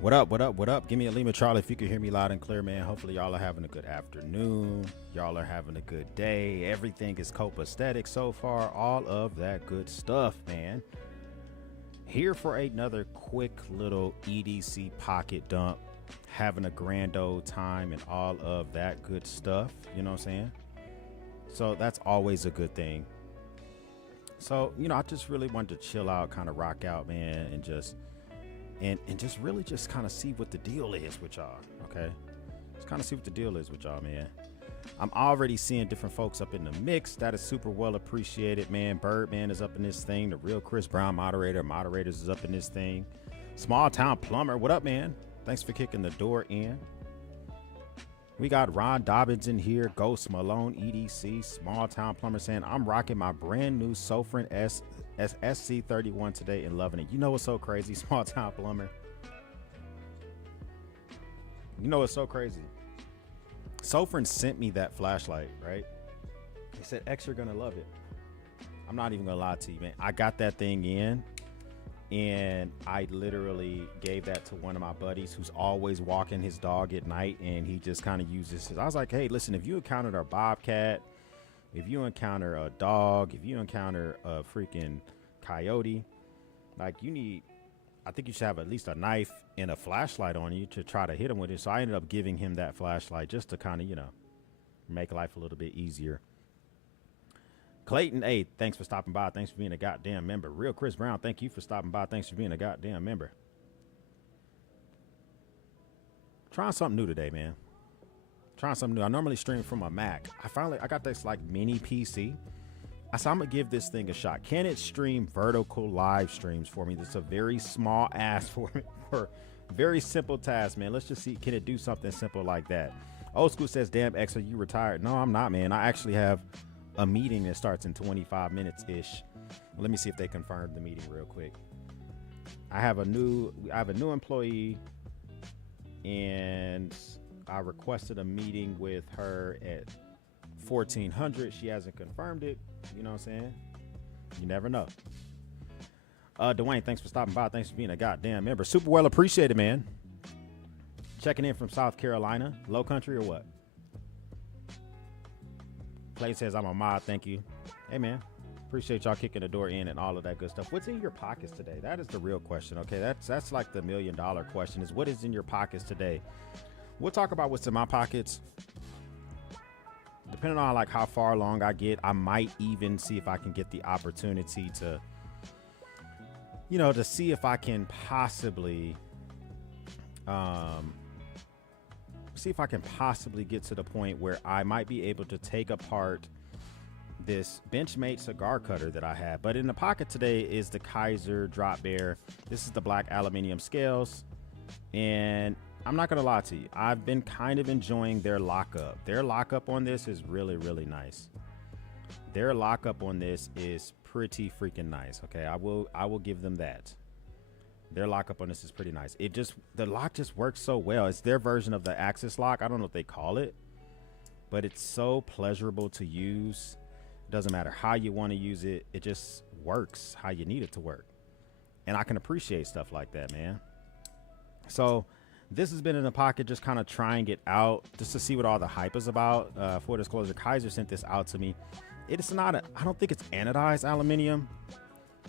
What up? What up? What up? Give me a Lima Charlie if you can hear me loud and clear, man. Hopefully, y'all are having a good afternoon. Y'all are having a good day. Everything is copacetic so far. All of that good stuff, man. Here for another quick little EDC pocket dump. Having a grand old time and all of that good stuff. You know what I'm saying? So that's always a good thing. So, I just really wanted to chill out, kind of rock out, man, and just really just kind of see what the deal is with y'all, okay? Just kind of see what the deal is with y'all, man. I'm already seeing different folks up in the mix. That is super well appreciated, man. Birdman is up in this thing. The real Chris Brown moderators is up in this thing. Small Town Plumber, what up, man? Thanks for kicking the door in. We got Ron Dobbins in here, Ghost Malone, EDC, Small Town Plumber saying, I'm rocking my brand new Sofrin SC31 today and loving it. You know what's so crazy, Small Town Plumber? You know what's so crazy? Sofrin sent me that flashlight, right? He said, X, you're going to love it. I'm not even going to lie to you, man. I got that thing in. And I literally gave that to one of my buddies who's always walking his dog at night, and he just kind of uses his. I was like, hey, listen, if you encountered a bobcat, if you encounter a dog, if you encounter a freaking coyote, like I think you should have at least a knife and a flashlight on you to try to hit him with it. So I ended up giving him that flashlight just to kind of, make life a little bit easier. Clayton, hey, thanks for stopping by. Thanks for being a goddamn member. Real Chris Brown, thank you for stopping by. Thanks for being a goddamn member. Trying something new today, man. Trying something new. I normally stream from a Mac. I got this like mini PC. I said I'm gonna give this thing a shot. Can it stream vertical live streams for me? That's a very small ask for me for a very simple task, man. Let's just see, can it do something simple like that? Old School says, damn, X, are you retired? No, I'm not, man. I actually have a meeting that starts in 25 minutes ish. Let me see if they confirmed the meeting real quick. I have a new employee, and I requested a meeting with her at 1400. She hasn't confirmed it. You know what I'm saying? You never know. Dwayne, thanks for stopping by. Thanks for being a goddamn member. Super well appreciated, man. Checking in from South Carolina. Low country or what? Clay says, I'm a mod. Thank you. Hey, man. Appreciate y'all kicking the door in and all of that good stuff. What's in your pockets today? That is the real question, okay? That's like the $1 million question is what is in your pockets today? We'll talk about what's in my pockets. Depending on like how far along I get, I might even see if I can get the opportunity to, to see if I can possibly get to the point where I might be able to take apart this Benchmade cigar cutter that I have. But in the pocket today is the Kaiser Drop Bear. This is the black aluminum scales. And I'm not going to lie to you. I've been kind of enjoying their lockup. Their lockup on this is really, really nice. Their lockup on this is pretty freaking nice. Okay, I will give them that. Their lockup on this is pretty nice. The lock just works so well. It's their version of the Axis lock. I don't know what they call it, but it's so pleasurable to use. It doesn't matter how you want to use it. It just works how you need it to work. And I can appreciate stuff like that, man. So this has been in the pocket, just kind of trying it out just to see what all the hype is about. For disclosure, Kaiser sent this out to me. It's not, I don't think it's anodized aluminum,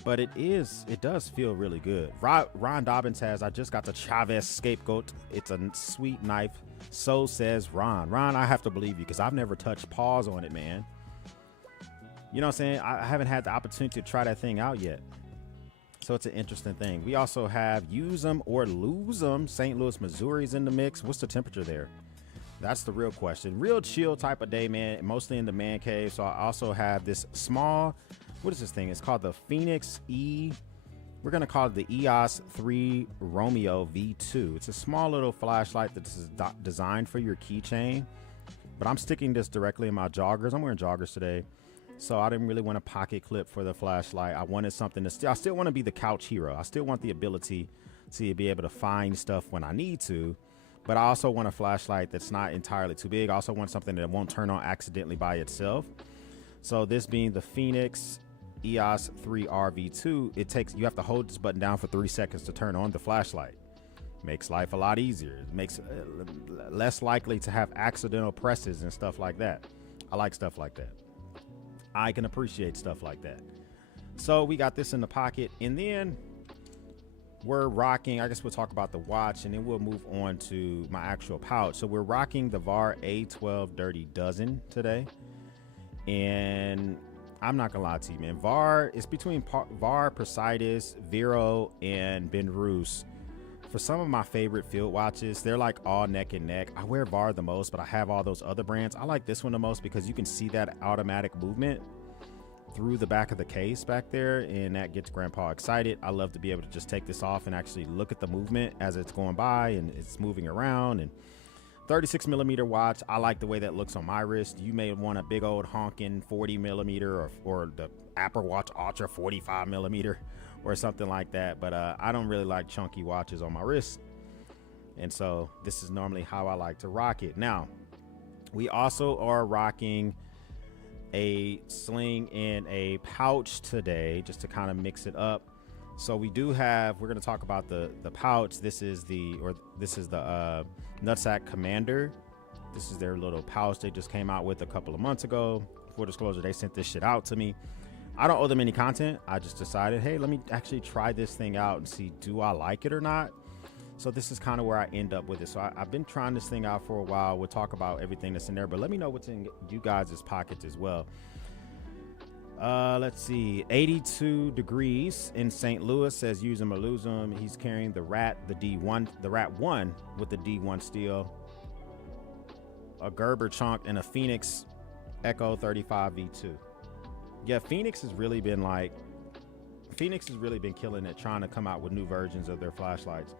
but it does feel really good. Ron Dobbins says, I just got the Chavez scapegoat. It's a sweet knife. So says Ron. Ron, I have to believe you because I've never touched paws on it, man. You know what I'm saying? I haven't had the opportunity to try that thing out yet. So it's an interesting thing. We also have Use 'em or Lose 'em. St. Louis, Missouri's in the mix. What's the temperature there? That's the real question. Real chill type of day, man. Mostly in the man cave. So I also have this small, what is this thing? It's called the Phoenix E. We're going to call it the EOS 3 Romeo V2. It's a small little flashlight that's designed for your keychain. But I'm sticking this directly in my joggers. I'm wearing joggers today. So I didn't really want a pocket clip for the flashlight. I wanted something to I still want to be the couch hero. I still want the ability to be able to find stuff when I need to. But I also want a flashlight that's not entirely too big. I also want something that won't turn on accidentally by itself. So this being the Phoenix EOS 3 RV2, you have to hold this button down for 3 seconds to turn on the flashlight. Makes life a lot easier. It makes less likely to have accidental presses and stuff like that. I like stuff like that. I can appreciate stuff like that. So we got this in the pocket, and then we're rocking, I guess we'll talk about the watch, and then we'll move on to my actual pouch. So we're rocking the VAR A12 Dirty Dozen today. And I'm not gonna lie to you, man. VAR is between VAR, Presidus, Vero, and Benrus. For some of my favorite field watches, they're like all neck and neck. I wear VAR the most, but I have all those other brands. I like this one the most because you can see that automatic movement through the back of the case back there, and that gets grandpa excited. I love to be able to just take this off and actually look at the movement as it's going by and it's moving around. And 36 millimeter watch, I like the way that looks on my wrist. You may want a big old honking 40 millimeter or the Apple Watch Ultra 45 millimeter or something like that, but I don't really like chunky watches on my wrist, and so this is normally how I like to rock it. Now, we also are rocking a sling in a pouch today, just to kind of mix it up. So we do have, we're going to talk about the pouch. This is the Nutsack Commander. This is their little pouch they just came out with a couple of months ago. Full disclosure, they sent this shit out to me. I don't owe them any content. I just decided, hey, let me actually try this thing out and see, do I like it or not? So this is kind of where I end up with it. So I've been trying this thing out for a while. We'll talk about everything that's in there, but let me know what's in you guys' pockets as well. Let's see, 82 degrees in St. Louis, says use them or lose them. He's carrying the Rat 1 with the D1 steel, a Gerber chunk, and a Phoenix Echo 35 V2. Yeah, Phoenix has really been killing it, trying to come out with new versions of their flashlights.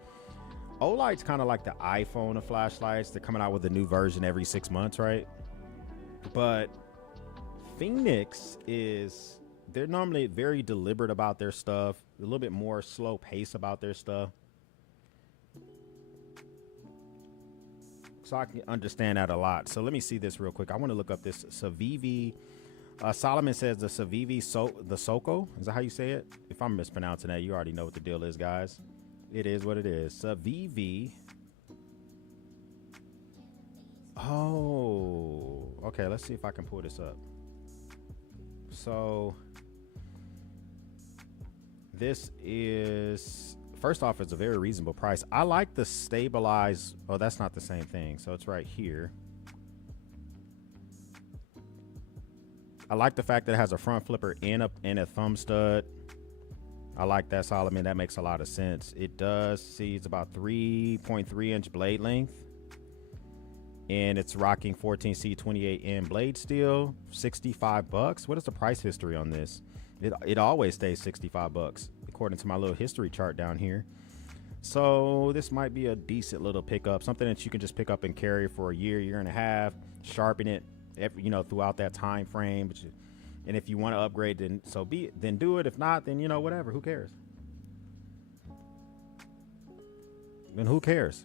Olight's kind of like the iPhone of flashlights. They're coming out with a new version every 6 months, right? But Phoenix they're normally very deliberate about their stuff, a little bit more slow pace about their stuff. So I can understand that a lot. So let me see this real quick. I want to look up this Civivi. Solomon says the Civivi, the Soco. Is that how you say it? If I'm mispronouncing that, you already know what the deal is, guys. It is what it is. Civivi. Oh, okay. Let's see if I can pull this up. So this is, first off, it's a very reasonable price. I like the stabilized. Oh, that's not the same thing. So it's right here. I like the fact that it has a front flipper and a thumb stud. I like that, Solomon. That makes a lot of sense. It does see it's about 3.3 inch blade length. And it's rocking 14C 28N blade steel, $65. What is the price history on this? It always stays $65 according to my little history chart down here. So this might be a decent little pickup, something that you can just pick up and carry for a year and a half, sharpen it throughout that time frame. And if you want to upgrade, then do it. If not, then whatever. Who cares? Then who cares?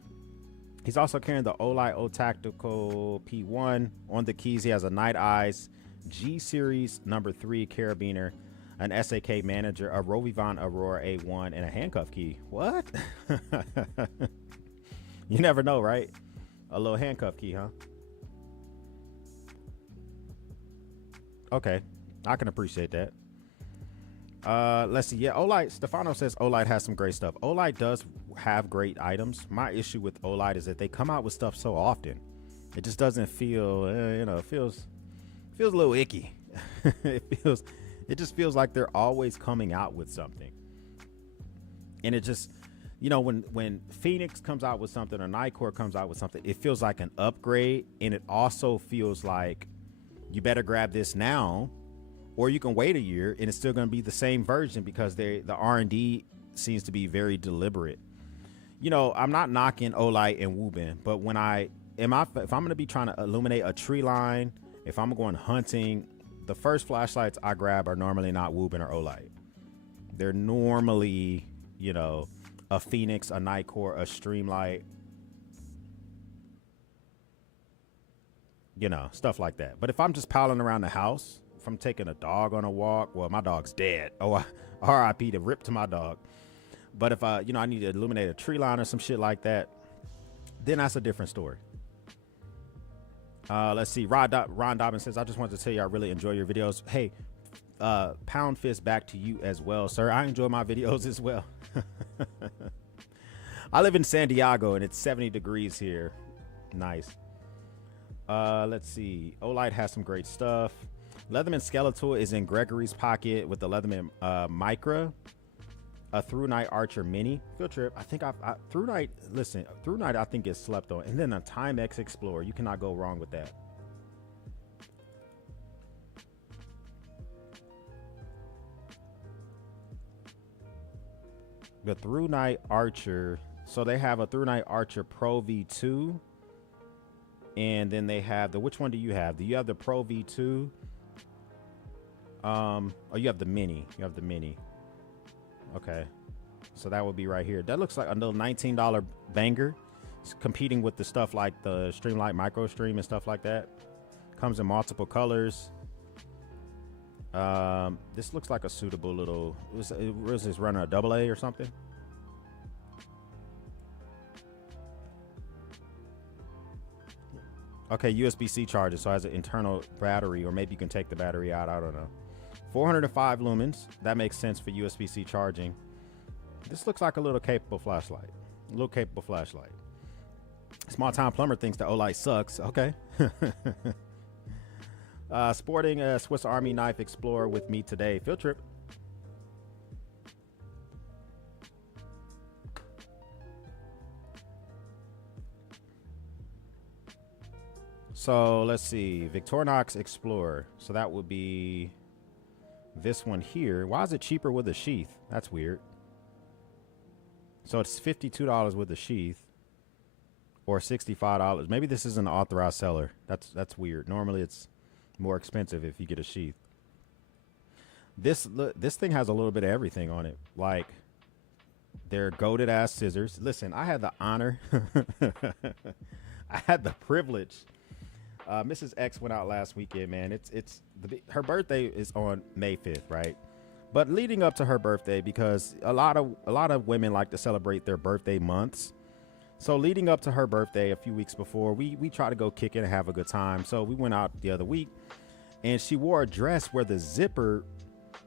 He's also carrying the Olight O Tactical P1. On the keys, he has a Night Eyes G Series #3 carabiner, an SAK manager, a Rovivant Aurora A1, and a handcuff key. What? You never know, right? A little handcuff key, huh? Okay, I can appreciate that. Let's see. Yeah, Olight. Stefano says Olight has some great stuff. Olight does have great items. My issue with Olight is that they come out with stuff so often. It just doesn't feel, it feels a little icky. It just feels like they're always coming out with something. And it just, when Phoenix comes out with something or Nightcore comes out with something, it feels like an upgrade, and it also feels like you better grab this now, or you can wait a year and it's still going to be the same version because the R&D seems to be very deliberate. I'm not knocking Olight and Woobin, but if I'm going to be trying to illuminate a tree line, if I'm going hunting, the first flashlights I grab are normally not Woobin or Olight. They're normally, a Phoenix, a Nightcore, a Streamlight, stuff like that. But if I'm just piling around the house, if I'm taking a dog on a walk, well, my dog's dead. Oh, RIP to my dog. But if I, I need to illuminate a tree line or some shit like that, then that's a different story. Let's see. Ron Dobbins says, I just wanted to tell you I really enjoy your videos. Hey, pound fist back to you as well, sir. I enjoy my videos as well. I live in San Diego and it's 70 degrees here. Nice. Let's see. Olight has some great stuff. Leatherman Skeletal is in Gregory's pocket with the Leatherman Micra. A Through Night Archer Mini. Field Trip. I think Through Night, listen, Through Night I think is slept on. And then a Timex Explorer. You cannot go wrong with that. The Through Night Archer. So they have a Through Night Archer Pro V2. And then they have the, which one do you have? Do you have the Pro V2? Oh, you have the Mini. You have the Mini. Okay. So that would be right here. That looks like a little $19 banger. It's competing with the stuff like the Streamlight Micro Stream and stuff like that. Comes in multiple colors. This looks like a suitable little, was this running a AA or something? Okay, USB-C charges, so it has an internal battery, or maybe you can take the battery out. I don't know. 405 lumens. That makes sense for USB-C charging. This looks like a little capable flashlight. A little capable flashlight. Small Town Plumber thinks the Olight sucks. Okay. Sporting a Swiss Army Knife Explorer with me today. Field Trip. So let's see. Victorinox Explorer. So that would be this one here. Why is it cheaper with a sheath? That's weird. So it's $52 with a sheath, or $65. Maybe this is an authorized seller. That's weird. Normally it's more expensive if you get a sheath. This thing has a little bit of everything on it. Like, they're goated ass scissors. Listen, I had the honor, I had the privilege. Mrs. X went out last weekend, man. Her birthday is on May 5th, right? But leading up to her birthday, because a lot of women like to celebrate their birthday months. So leading up to her birthday a few weeks before, we try to go kick it and have a good time. So we went out the other week, and she wore a dress where the zipper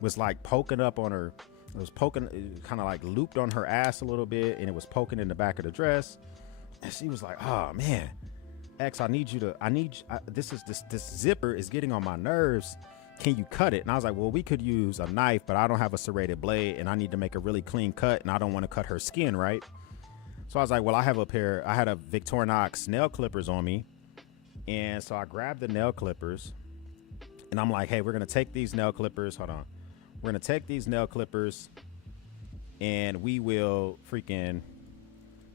was like poking up on her. It was poking, kind of like looped on her ass a little bit, and it was poking in the back of the dress. And she was like, "Oh man, X, this zipper is getting on my nerves. Can you cut it?" And I was like, well, we could use a knife, but I don't have a serrated blade and I need to make a really clean cut and I don't want to cut her skin, right? So I was like, well, I had a Victorinox nail clippers on me. And so I grabbed the nail clippers and I'm like, hey, we're going to take these nail clippers. Hold on. We're going to take these nail clippers and we will freaking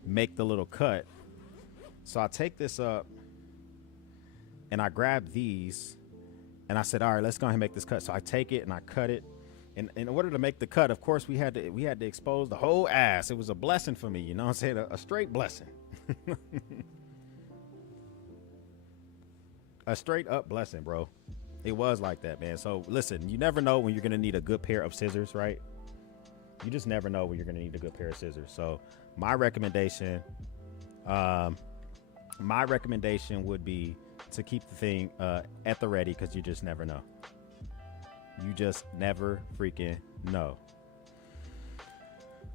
make the little cut. So I take this up and I grab these and I said, all right, let's go ahead and make this cut. So I take it and I cut it. And in order to make the cut, of course, we had to expose the whole ass. It was a blessing for me. You know what I'm saying? A straight blessing. A straight up blessing, bro. It was like that, man. So listen, you never know when you're going to need a good pair of scissors, right? You just never know when you're going to need a good pair of scissors. So my recommendation would be to keep the thing at the ready, because you just never know. You just never freaking know.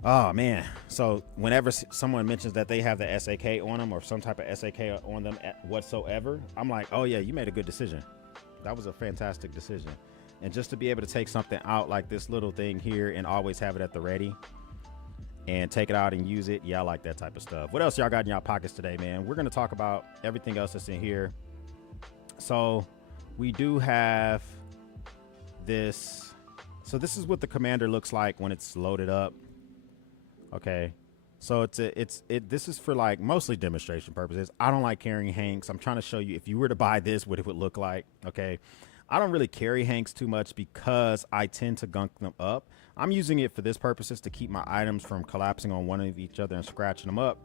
Oh man. So whenever someone mentions that they have the SAK on them or some type of SAK on them whatsoever, I'm like, oh yeah, you made a good decision. That was a fantastic decision. And just to be able to take something out like this little thing here and always have it at the ready and take it out and use it, yeah, I like that type of stuff. What else y'all got in y'all pockets today, man? We're going to talk about everything else that's in here. So we do have this. So this is what the commander looks like when it's loaded up. Okay. So this is for like mostly demonstration purposes. I don't like carrying hanks. I'm trying to show you, if you were to buy this, what it would look like. Okay. I don't really carry hanks too much because I tend to gunk them up. I'm using it for this purposes to keep my items from collapsing on one of each other and scratching them up.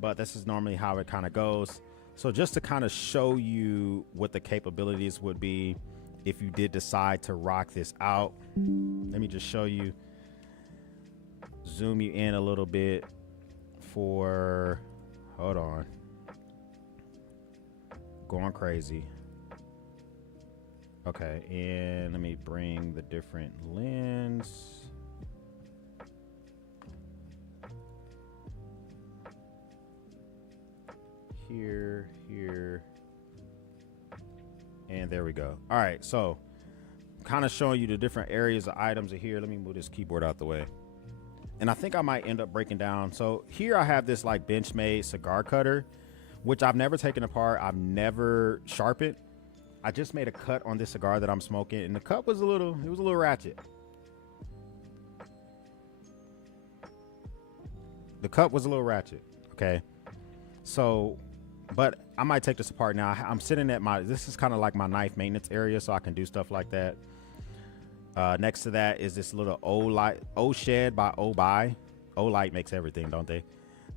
But this is normally how it kind of goes. So just to kind of show you what the capabilities would be if you did decide to rock this out, let me just show you. zoom you in a little bit for, hold on, going crazy. Okay, and let me bring the different lens. Here, and there we go. All right, so kind of showing you the different areas of items are here. Let me move this keyboard out the way. And I think I might end up breaking down. So here I have this like Benchmade cigar cutter, which I've never taken apart. I've never sharpened. I just made a cut on this cigar that I'm smoking, and the cut was a little ratchet. The cut was a little ratchet, okay? So, but I might take this apart now. I'm sitting at this is kind of like my knife maintenance area, so I can do stuff like that. Next to that is this little O Shed by O-Buy. O-Light makes everything, don't they?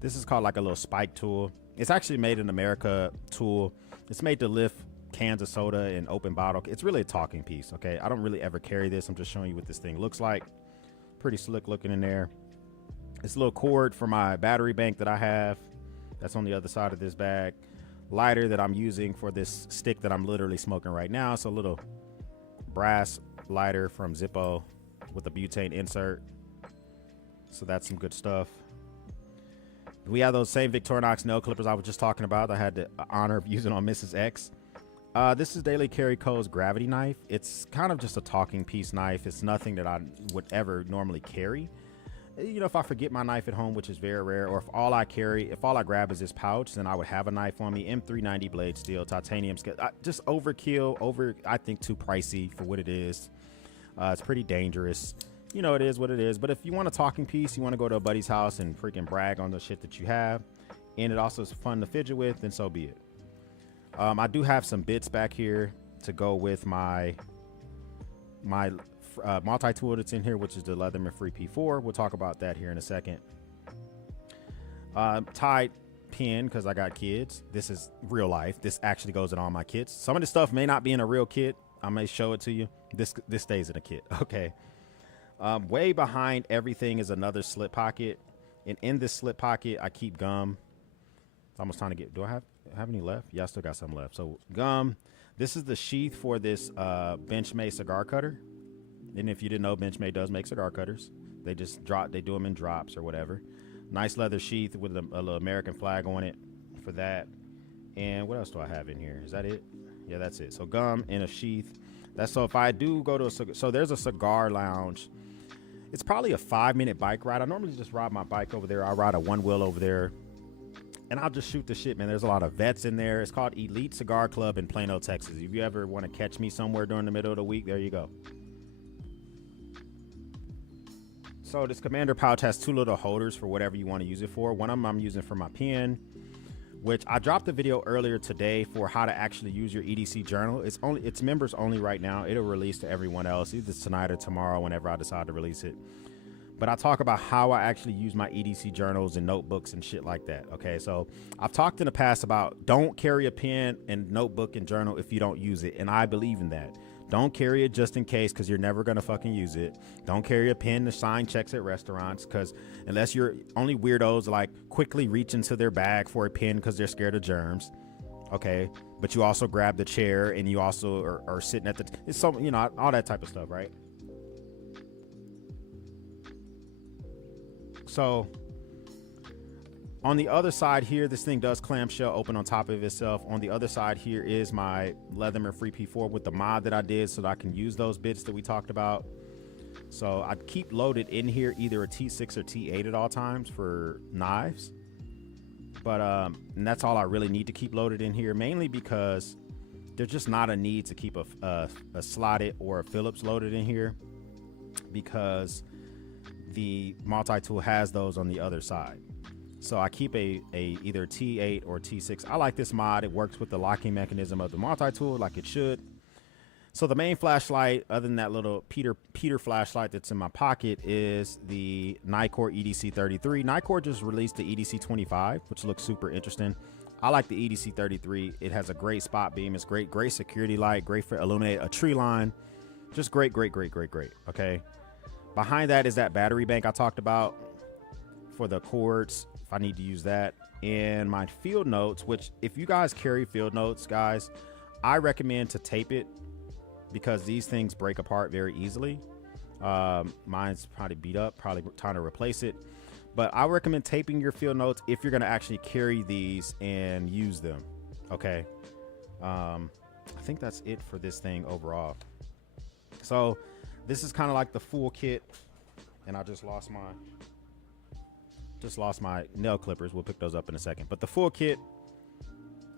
This is called like a little spike tool. It's actually made in America tool. It's made to lift cans of soda and open bottle. It's really a talking piece, okay? I don't really ever carry this. I'm just showing you what this thing looks like. Pretty slick looking in there. It's a little cord for my battery bank that I have. That's on the other side of this bag. Lighter that I'm using for this stick that I'm literally smoking right now. So a little brass lighter from Zippo with a butane insert. So that's some good stuff. We have those same Victorinox nail clippers I was just talking about. I had the honor of using on Mrs. X. This is Daily Carry Co.'s gravity knife. It's kind of just a talking piece knife. It's nothing that I would ever normally carry. You know, if I forget my knife at home, which is very rare, or if all I grab is this pouch, then I would have a knife on me. M390 blade steel, titanium scale. Just overkill, I think too pricey for what it is. It's pretty dangerous. You know, it is what it is. But if you want a talking piece, you want to go to a buddy's house and freaking brag on the shit that you have, and it also is fun to fidget with, then so be it. I do have some bits back here to go with my multi-tool that's in here, which is the Leatherman Free P4. We'll talk about that here in a second. Tied pin, because I got kids. This is real life. This actually goes in all my kits. Some of the stuff may not be in a real kit. I may show it to you. This stays in a kit. Okay. Way behind everything is another slip pocket, and in this slip pocket I keep gum. It's almost time to get. Do I have any left? Yeah, I still got some left. So gum. This is the sheath for this Benchmade cigar cutter. And if you didn't know, Benchmade does make cigar cutters. They just they do them in drops or whatever. Nice leather sheath with a little American flag on it for that. And what else do I have in here? Is that it? Yeah, that's it. So gum in a sheath. That's so if I do go to so there's a cigar lounge. It's probably a 5-minute bike ride. I normally just ride my bike over there. I ride a one wheel over there, and I'll just shoot the shit, man. There's a lot of vets in there. It's called Elite Cigar Club in Plano, Texas. If you ever want to catch me somewhere during the middle of the week, there you go. So this Commander pouch has two little holders for whatever you want to use it for. One of them I'm using for my pen, which I dropped a video earlier today for how to actually use your EDC journal. It's members only right now. It'll release to everyone else either tonight or tomorrow whenever I decide to release it. But I talk about how I actually use my EDC journals and notebooks and shit like that. Okay, so I've talked in the past about don't carry a pen and notebook and journal if you don't use it, and I believe in that. Don't carry it just in case, because you're never gonna fucking use it. Don't carry a pen to sign checks at restaurants, because unless you're only weirdos like quickly reach into their bag for a pen because they're scared of germs. Okay, but you also grab the chair and you also are sitting at it's so, you know, all that type of stuff, right? So on the other side here, this thing does clamshell open on top of itself. On the other side here is my Leatherman Free P4 with the mod that I did so that I can use those bits that we talked about. So I keep loaded in here either a T6 or T8 at all times for knives. But and that's all I really need to keep loaded in here, mainly because there's just not a need to keep a slotted or a Phillips loaded in here, because the multi-tool has those on the other side. So I keep a either T8 or T6. I like this mod. It works with the locking mechanism of the multi-tool like it should. So the main flashlight, other than that little Peter flashlight that's in my pocket, is the Nikkor EDC33. Nikkor just released the EDC25, which looks super interesting. I like the EDC33. It has a great spot beam. It's great security light, great for illuminate a tree line. Just great. Okay. Behind that is that battery bank I talked about. for the chords if I need to use that. And my field notes, which if you guys carry field notes, guys, I recommend to tape it because these things break apart very easily. Mine's probably beat up, probably time to replace it. But I recommend taping your field notes if you're going to actually carry these and use them. Okay. I think that's it for this thing overall. So this is kind of like the full kit. And I just lost my nail clippers. We'll pick those up in a second. But the full kit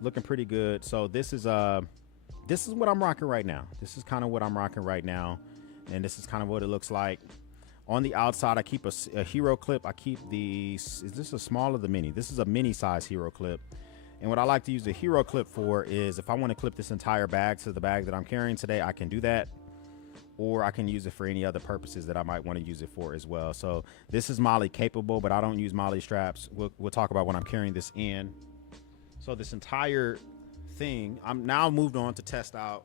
looking pretty good. So this is what I'm rocking right now. This is kind of what I'm rocking right now. And this is kind of what it looks like. On the outside, I keep a hero clip. I keep is this a small or the mini? This is a mini size hero clip. And what I like to use the hero clip for is if I want to clip this entire bag to the bag that I'm carrying today, I can do that. Or I can use it for any other purposes that I might want to use it for as well. So this is MOLLE capable, but I don't use MOLLE straps. We'll talk about when I'm carrying this in. So this entire thing, I'm now moved on to test out.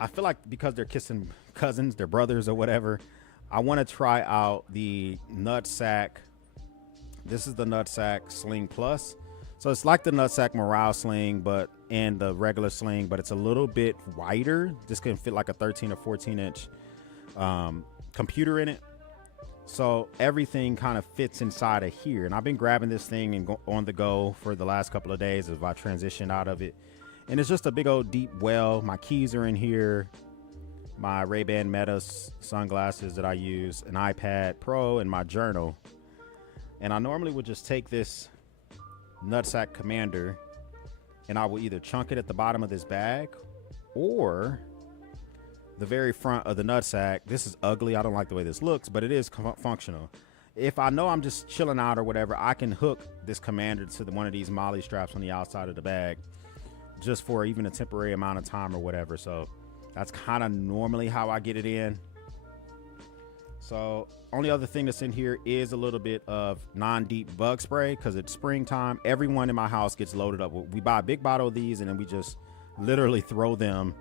I feel like because they're kissing cousins, they're brothers or whatever, I want to try out the Nutsack. This is the Nutsack Sling Plus. So it's like the Nutsack Morale Sling, and the regular Sling, but it's a little bit wider. This can fit like a 13 or 14 inch computer in it. So everything kind of fits inside of here. And I've been grabbing this thing and on the go for the last couple of days as I transition out of it. And it's just a big old deep well. My keys are in here. My Ray-Ban Meta sunglasses that I use, an iPad Pro, and my journal. And I normally would just take this Nutsack Commander and I will either chunk it at the bottom of this bag or the very front of the Nutsack. This is ugly. I don't like the way this looks, but it is functional. If I know I'm just chilling out or whatever, I can hook this Commander to one of these MOLLE straps on the outside of the bag just for even a temporary amount of time or whatever. So that's kind of normally how I get it in. So only other thing that's in here is a little bit of non-deep bug spray because it's springtime. Everyone in my house gets loaded up. We buy a big bottle of these and then we just literally throw them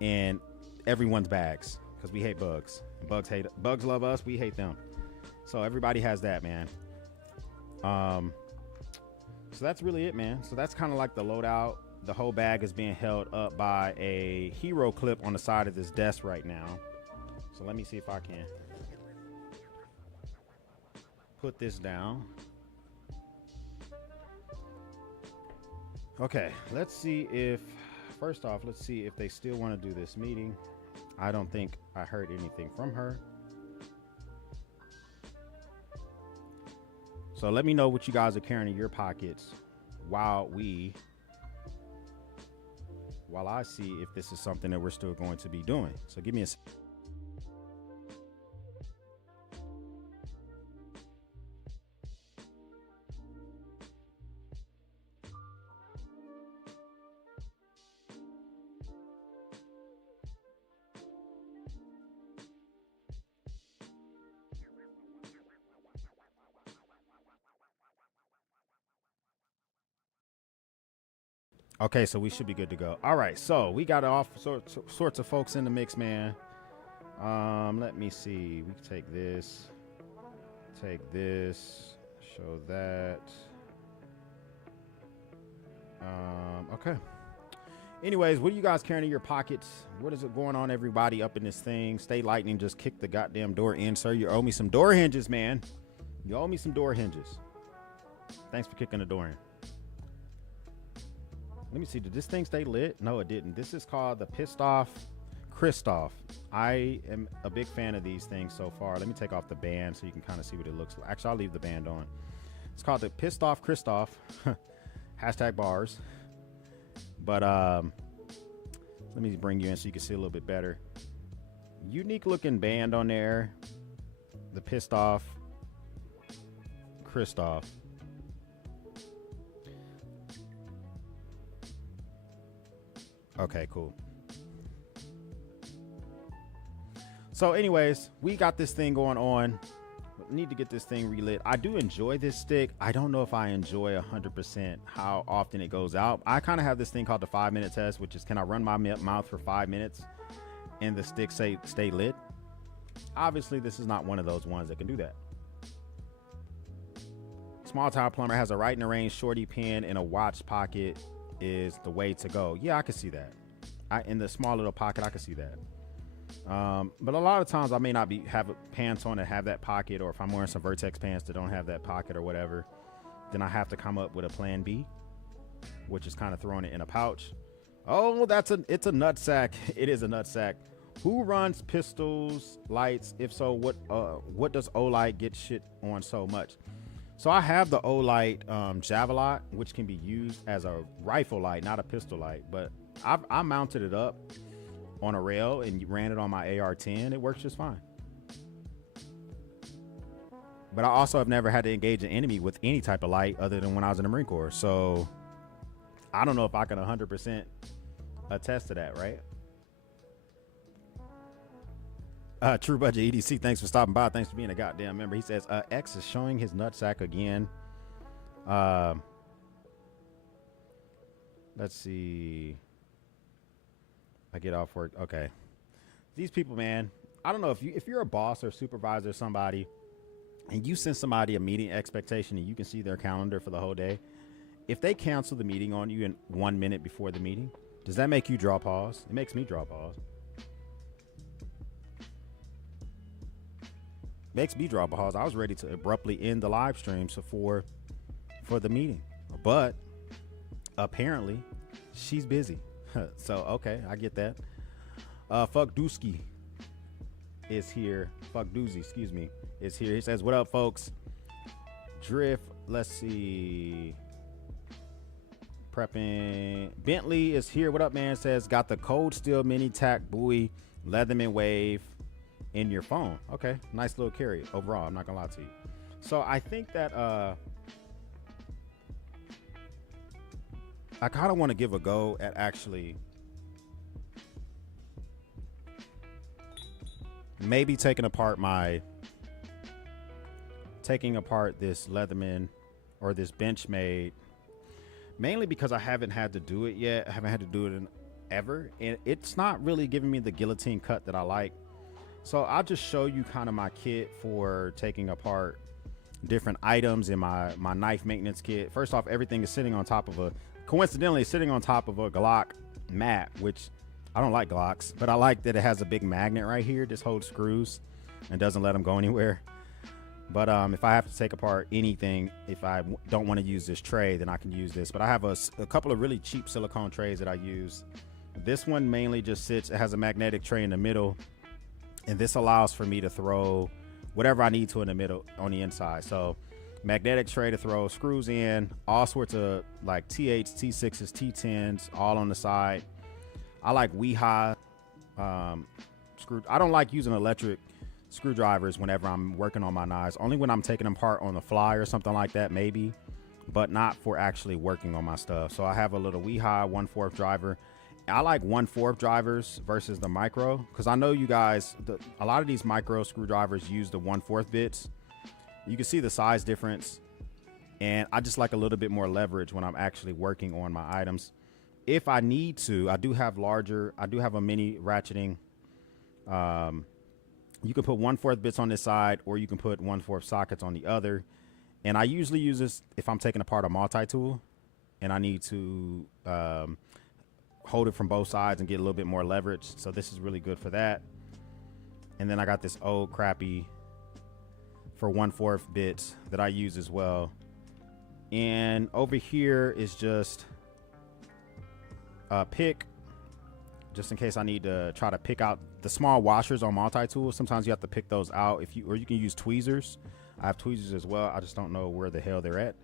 in everyone's bags because we hate bugs. Bugs love us. We hate them. So everybody has that, man. So that's really it, man. So that's kind of like the loadout. The whole bag is being held up by a hero clip on the side of this desk right now. So let me see if I can put this down. Okay, let's see if, first off, let's see if they still want to do this meeting. I don't think I heard anything from her. So let me know what you guys are carrying in your pockets while I see if this is something that we're still going to be doing. So give me a second. Okay, so we should be good to go. All right, so we got all sorts of folks in the mix, man. Let me see. We can take this, show that. Okay. Anyways, what are you guys carrying in your pockets? What is it going on, everybody up in this thing? Stay Lightning just kicked the goddamn door in, sir. You owe me some door hinges, man. You owe me some door hinges. Thanks for kicking the door in. Let me see, did this thing stay lit? No, it didn't. This is called the Pissed Off Christoph. I am a big fan of these things so far. Let me take off the band so you can kind of see what it looks like. Actually, I'll leave the band on. It's called the Pissed Off Christoph. Hashtag bars. But let me bring you in so you can see a little bit better. Unique looking band on there. The Pissed Off Christoph. Okay, cool. So anyways, we got this thing going on. Need to get this thing relit. I do enjoy this stick. I don't know if I enjoy 100% how often it goes out. I kind of have this thing called the 5-minute test, which is, can I run my mouth for 5 minutes and the stick stay lit? Obviously, this is not one of those ones that can do that. Small tire plumber has a right in the range shorty pin in a watch pocket is the way to go. Yeah, I can see that. In the small little pocket, I can see that. But a lot of times I may not have pants on that have that pocket, or if I'm wearing some Vertex pants that don't have that pocket or whatever, then I have to come up with a plan B, which is kind of throwing it in a pouch. Oh, it's a nut sack. It is a nut sack. Who runs pistols, lights? If so, what does Olight get shit on so much? So I have the Olight Javelot, which can be used as a rifle light, not a pistol light, but I mounted it up on a rail and ran it on my AR-10. It works just fine. But I also have never had to engage an enemy with any type of light other than when I was in the Marine Corps. So I don't know if I can 100% attest to that, right? True Budget EDC, thanks for stopping by. Thanks for being a goddamn member. He says, X is showing his nutsack again. Let's see. I get off work. Okay. These people, man, I don't know if you're a boss or supervisor or somebody and you send somebody a meeting expectation and you can see their calendar for the whole day. If they cancel the meeting on you in 1 minute before the meeting, does that make you draw pause? It makes me draw pause. Makes me draw pause. I was ready to abruptly end the live stream for the meeting, but apparently she's busy. So okay, I get that. Fuck Dooski is here. Fuck Doozy, excuse me, is here. He says, "What up, folks?" Drift. Let's see. Prepping. Bentley is here. What up, man? Says, got the Cold Steel Mini Tack Buoy Leatherman Wave in your phone. Okay, nice little carry overall. I'm not gonna lie to you. So I think that I kind of want to give a go at actually maybe taking apart this Leatherman or this Benchmade, mainly because I haven't had to do it yet. I haven't had to do it in ever, and it's not really giving me the guillotine cut that I like. So I'll just show you kind of my kit for taking apart different items in my knife maintenance kit. First off, everything is sitting on top of coincidentally sitting on top of a Glock mat, which I don't like Glocks, but I like that it has a big magnet right here. This holds screws and doesn't let them go anywhere. But if I have to take apart anything, if I don't want to use this tray, then I can use this. But I have a couple of really cheap silicone trays that I use. This one mainly just sits, it has a magnetic tray in the middle, and this allows for me to throw whatever I need to in the middle on the inside. So magnetic tray to throw screws in, all sorts of like T8s, T6s, T10s, all on the side. I like Weeha screw. I don't like using electric screwdrivers whenever I'm working on my knives. Only when I'm taking them apart on the fly or something like that, maybe, but not for actually working on my stuff. So I have a little Weeha 1/4 driver. I like 1/4 drivers versus the micro, because I know you guys, a lot of these micro screwdrivers use the 1/4 bits. You can see the size difference, and I just like a little bit more leverage when I'm actually working on my items. If I need to, I do have a mini ratcheting. You can put 1/4 bits on this side, or you can put 1/4 sockets on the other. And I usually use this if I'm taking apart a multi-tool and I need to hold it from both sides and get a little bit more leverage. So this is really good for that. And then I got this old crappy for 1/4 bits that I use as well. And over here is just a pick, just in case I need to try to pick out the small washers on multi-tools. Sometimes you have to pick those out, or you can use tweezers. I have tweezers as well. I just don't know where the hell they're at.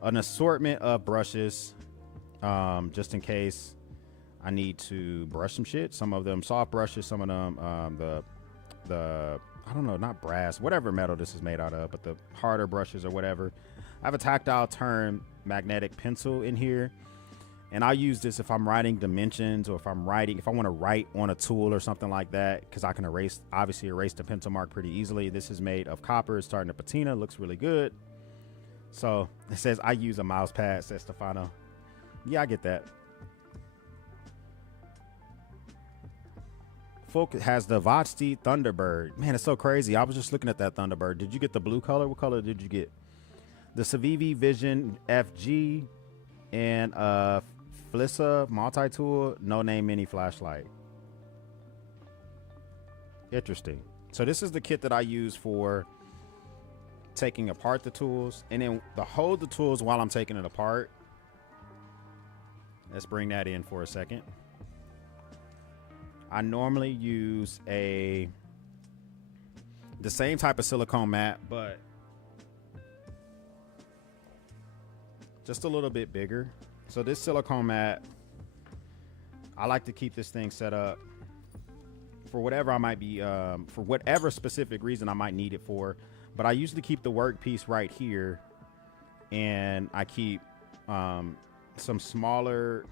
An assortment of brushes, just in case I need to brush some shit. Some of them soft brushes, some of them the I don't know, not brass, whatever metal this is made out of, but the harder brushes or whatever. I have a tactile turn magnetic pencil in here, and I use this if I'm writing dimensions, or if I want to write on a tool or something like that, because I can obviously erase the pencil mark pretty easily. This is made of copper. It's starting to patina. Looks really good. So it says I use a mouse pad, says Stefano. Yeah, I get that. Folk has the Vosti Thunderbird. Man, it's so crazy. I was just looking at that Thunderbird. Did you get the blue color? What color did you get? the Civivi Vision FG, and Flissa multi-tool, no name mini flashlight. Interesting. So this is the kit that I use for taking apart the tools, and then to hold the tools while I'm taking it apart. Let's bring that in for a second. I normally use the same type of silicone mat, but just a little bit bigger. So this silicone mat, I like to keep this thing set up for whatever I might be, for whatever specific reason I might need it for. But I usually keep the workpiece right here, and I keep some smaller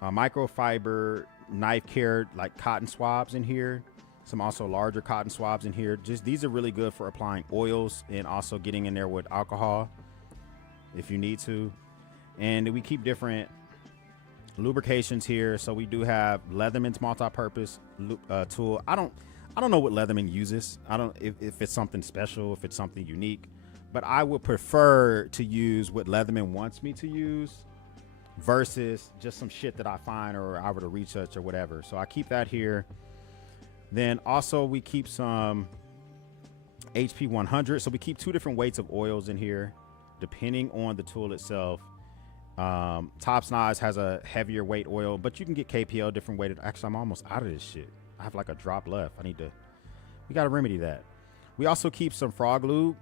microfiber knife care, like cotton swabs in here. Some also larger cotton swabs in here. Just these are really good for applying oils and also getting in there with alcohol if you need to. And we keep different lubrications here. So we do have Leatherman's multi-purpose tool. I don't know what Leatherman uses. I don't if it's something special, if it's something unique, but I would prefer to use what Leatherman wants me to use versus just some shit that I find or I were to research or whatever. So I keep that here. Then also we keep some HP 100. So we keep 2 different weights of oils in here depending on the tool itself. Tops Knives has a heavier weight oil, but you can get KPL different weighted. Actually, I'm almost out of this shit. I have like a drop left. We got to remedy that. We also keep some Frog Lube,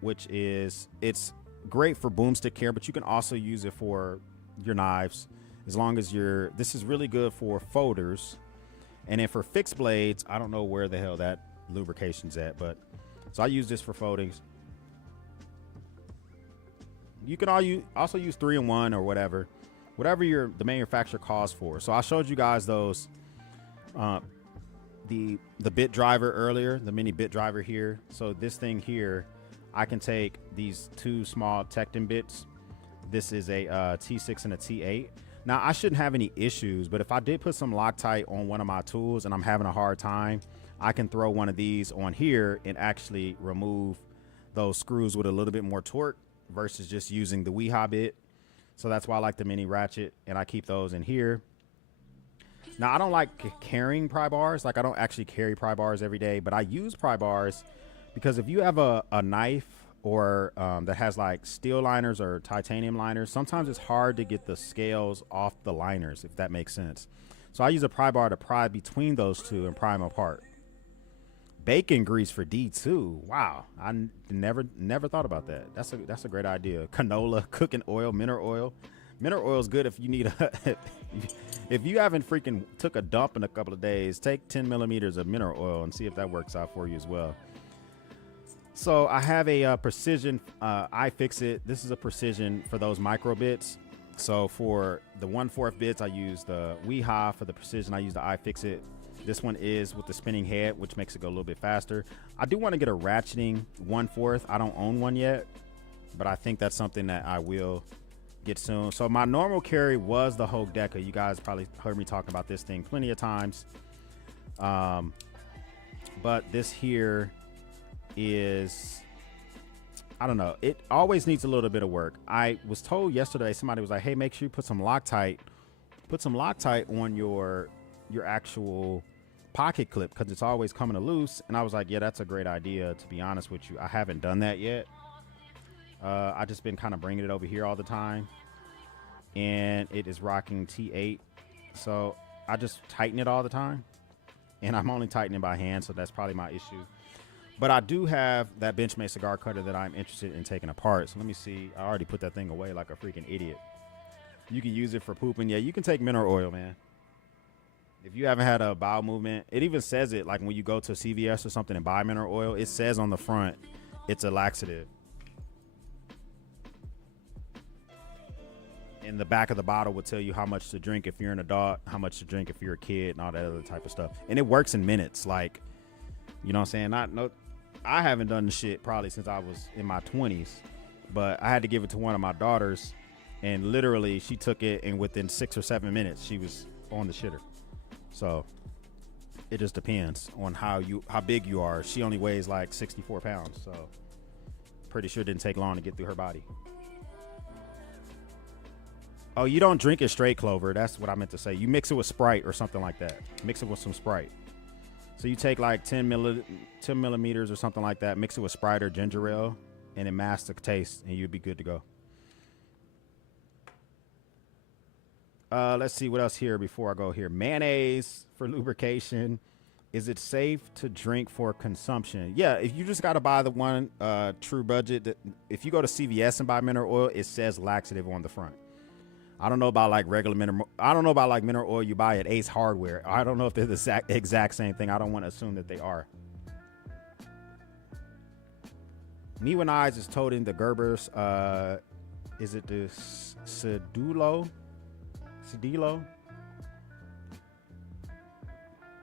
which it's great for boomstick care, but you can also use it for your knives as long as this is really good for folders. And then for fixed blades, I don't know where the hell that lubrication's at, but so I use this for foldings. You can also use 3-in-1 or whatever the manufacturer calls for. So I showed you guys those, the bit driver earlier, the mini bit driver here. So this thing here, I can take these 2 small Tecton bits. This is a T6 and a T8. Now I shouldn't have any issues, but if I did put some Loctite on one of my tools and I'm having a hard time, I can throw one of these on here and actually remove those screws with a little bit more torque versus just using the Weehaw bit. So that's why I like the mini ratchet, and I keep those in here. Now I don't like carrying pry bars. Like I don't actually carry pry bars every day, but I use pry bars because if you have a knife or that has like steel liners or titanium liners, sometimes it's hard to get the scales off the liners, if that makes sense. So I use a pry bar to pry between those two and pry them apart. Bacon grease for D2. Wow, I never thought about that. That's a great idea. Canola, cooking oil, mineral oil. Mineral oil is good if you need if you haven't freaking took a dump in a couple of days, take 10 millimeters of mineral oil and see if that works out for you as well. So I have a precision iFixit. This is a precision for those micro bits. So for the 1/4 bits, I use the Weehaw. For the precision, I use the iFixit. This one is with the spinning head, which makes it go a little bit faster. I do want to get a ratcheting 1/4. I don't own one yet, but I think that's something that I will get soon. So my normal carry was the Hogue Deca. You guys probably heard me talk about this thing plenty of times. But this here is, I don't know, it always needs a little bit of work. I was told yesterday, somebody was like, hey, make sure you put some Loctite on your actual pocket clip because it's always coming loose. And I was like, yeah, that's a great idea. To be honest with you, I haven't done that yet. I just been kind of bringing it over here all the time, and it is rocking T8, so I just tighten it all the time, and I'm only tightening by hand, so that's probably my issue. But I do have that Benchmade cigar cutter that I'm interested in taking apart. So let me see. I already put that thing away like a freaking idiot. You can use it for pooping. Yeah, you can take mineral oil, man. If you haven't had a bowel movement, it even says it, like when you go to CVS or something and buy mineral oil, it says on the front it's a laxative. In the back of the bottle will tell you how much to drink if you're an adult, how much to drink if you're a kid, and all that other type of stuff. And it works in minutes. Like, you know what I'm saying? I haven't done the shit probably since I was in my 20s, but I had to give it to one of my daughters, and literally she took it, and within 6 or 7 minutes she was on the shitter. So it just depends on how big you are. She only weighs like 64 pounds, so pretty sure it didn't take long to get through her body. Oh, you don't drink it straight, Clover. That's what I meant to say. You mix it with Sprite or something like that. Mix it with some Sprite. So you take like 10 millimeters or something like that, mix it with Sprite or ginger ale, and then mask the taste, and you'd be good to go. Let's see what else here before I go here. Mayonnaise for lubrication. Is it safe to drink for consumption? Yeah, if you just got to buy the one true budget. If you go to CVS and buy mineral oil, it says laxative on the front. I don't know about like regular mineral. I don't know about like mineral oil you buy at Ace Hardware. I don't know if they're the exact same thing. I don't want to assume that they are. Niwan Eyes is toting the Gerber's. Is it the Cedilo?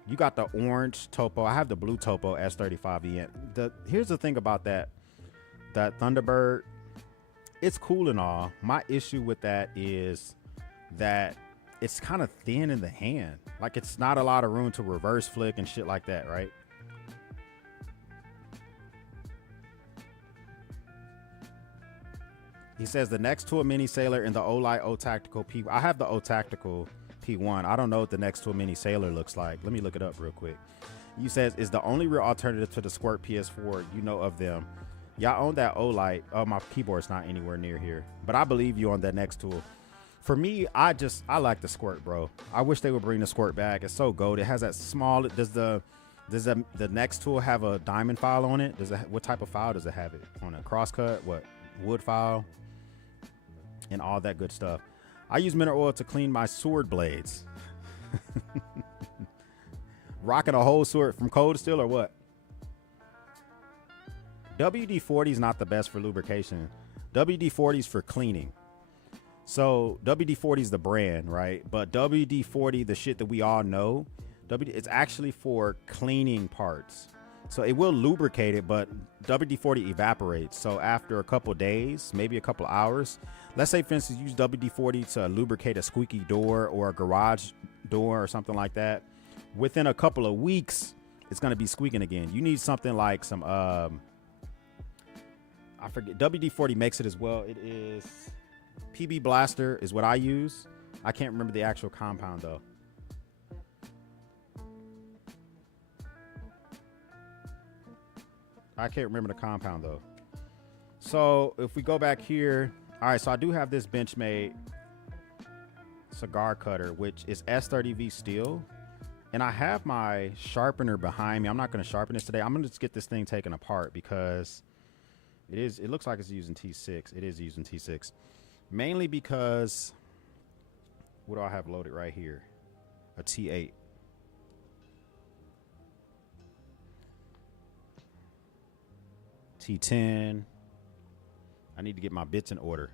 You got the orange Topo. I have the blue Topo S35E. Here's the thing about that Thunderbird. It's cool and all. My issue with that is that it's kind of thin in the hand. Like it's not a lot of room to reverse flick and shit like that, right? He says the next to a mini sailor in the Olight O Tactical P. I have the O Tactical P1. I don't know what the next to a mini sailor looks like. Let me look it up real quick. You says is the only real alternative to the Squirt PS4 you know of them. Y'all own that Olight. Oh, my keyboard's not anywhere near here, but I believe you on that next tool. For me, I like the Squirt, bro. I wish they would bring the Squirt back. It's so gold. It has that small. Does the next tool have a diamond file on it? What type of file does it have it on it? Crosscut? What? Wood file? And all that good stuff. I use mineral oil to clean my sword blades. Rocking a whole sword from cold steel or what? WD-40 is not the best for lubrication. WD-40 is for cleaning. So WD-40 is the brand, right? But WD-40, the shit that we all know, it's actually for cleaning parts. So it will lubricate it, but WD-40 evaporates. So after a couple days, maybe a couple hours, let's say for instance, use WD-40 to lubricate a squeaky door or a garage door or something like that. Within a couple of weeks, it's going to be squeaking again. You need something like some, I forget, WD-40 makes it as well. It is PB Blaster is what I use. I can't remember the actual compound though. I can't remember the compound though. So if we go back here, all right, so I do have this Benchmade cigar cutter, which is S30V steel. And I have my sharpener behind me. I'm not going to sharpen this today. I'm going to just get this thing taken apart because it looks like it's using T6. It is using T6. Mainly because, what do I have loaded right here? A T8. T10. I need to get my bits in order.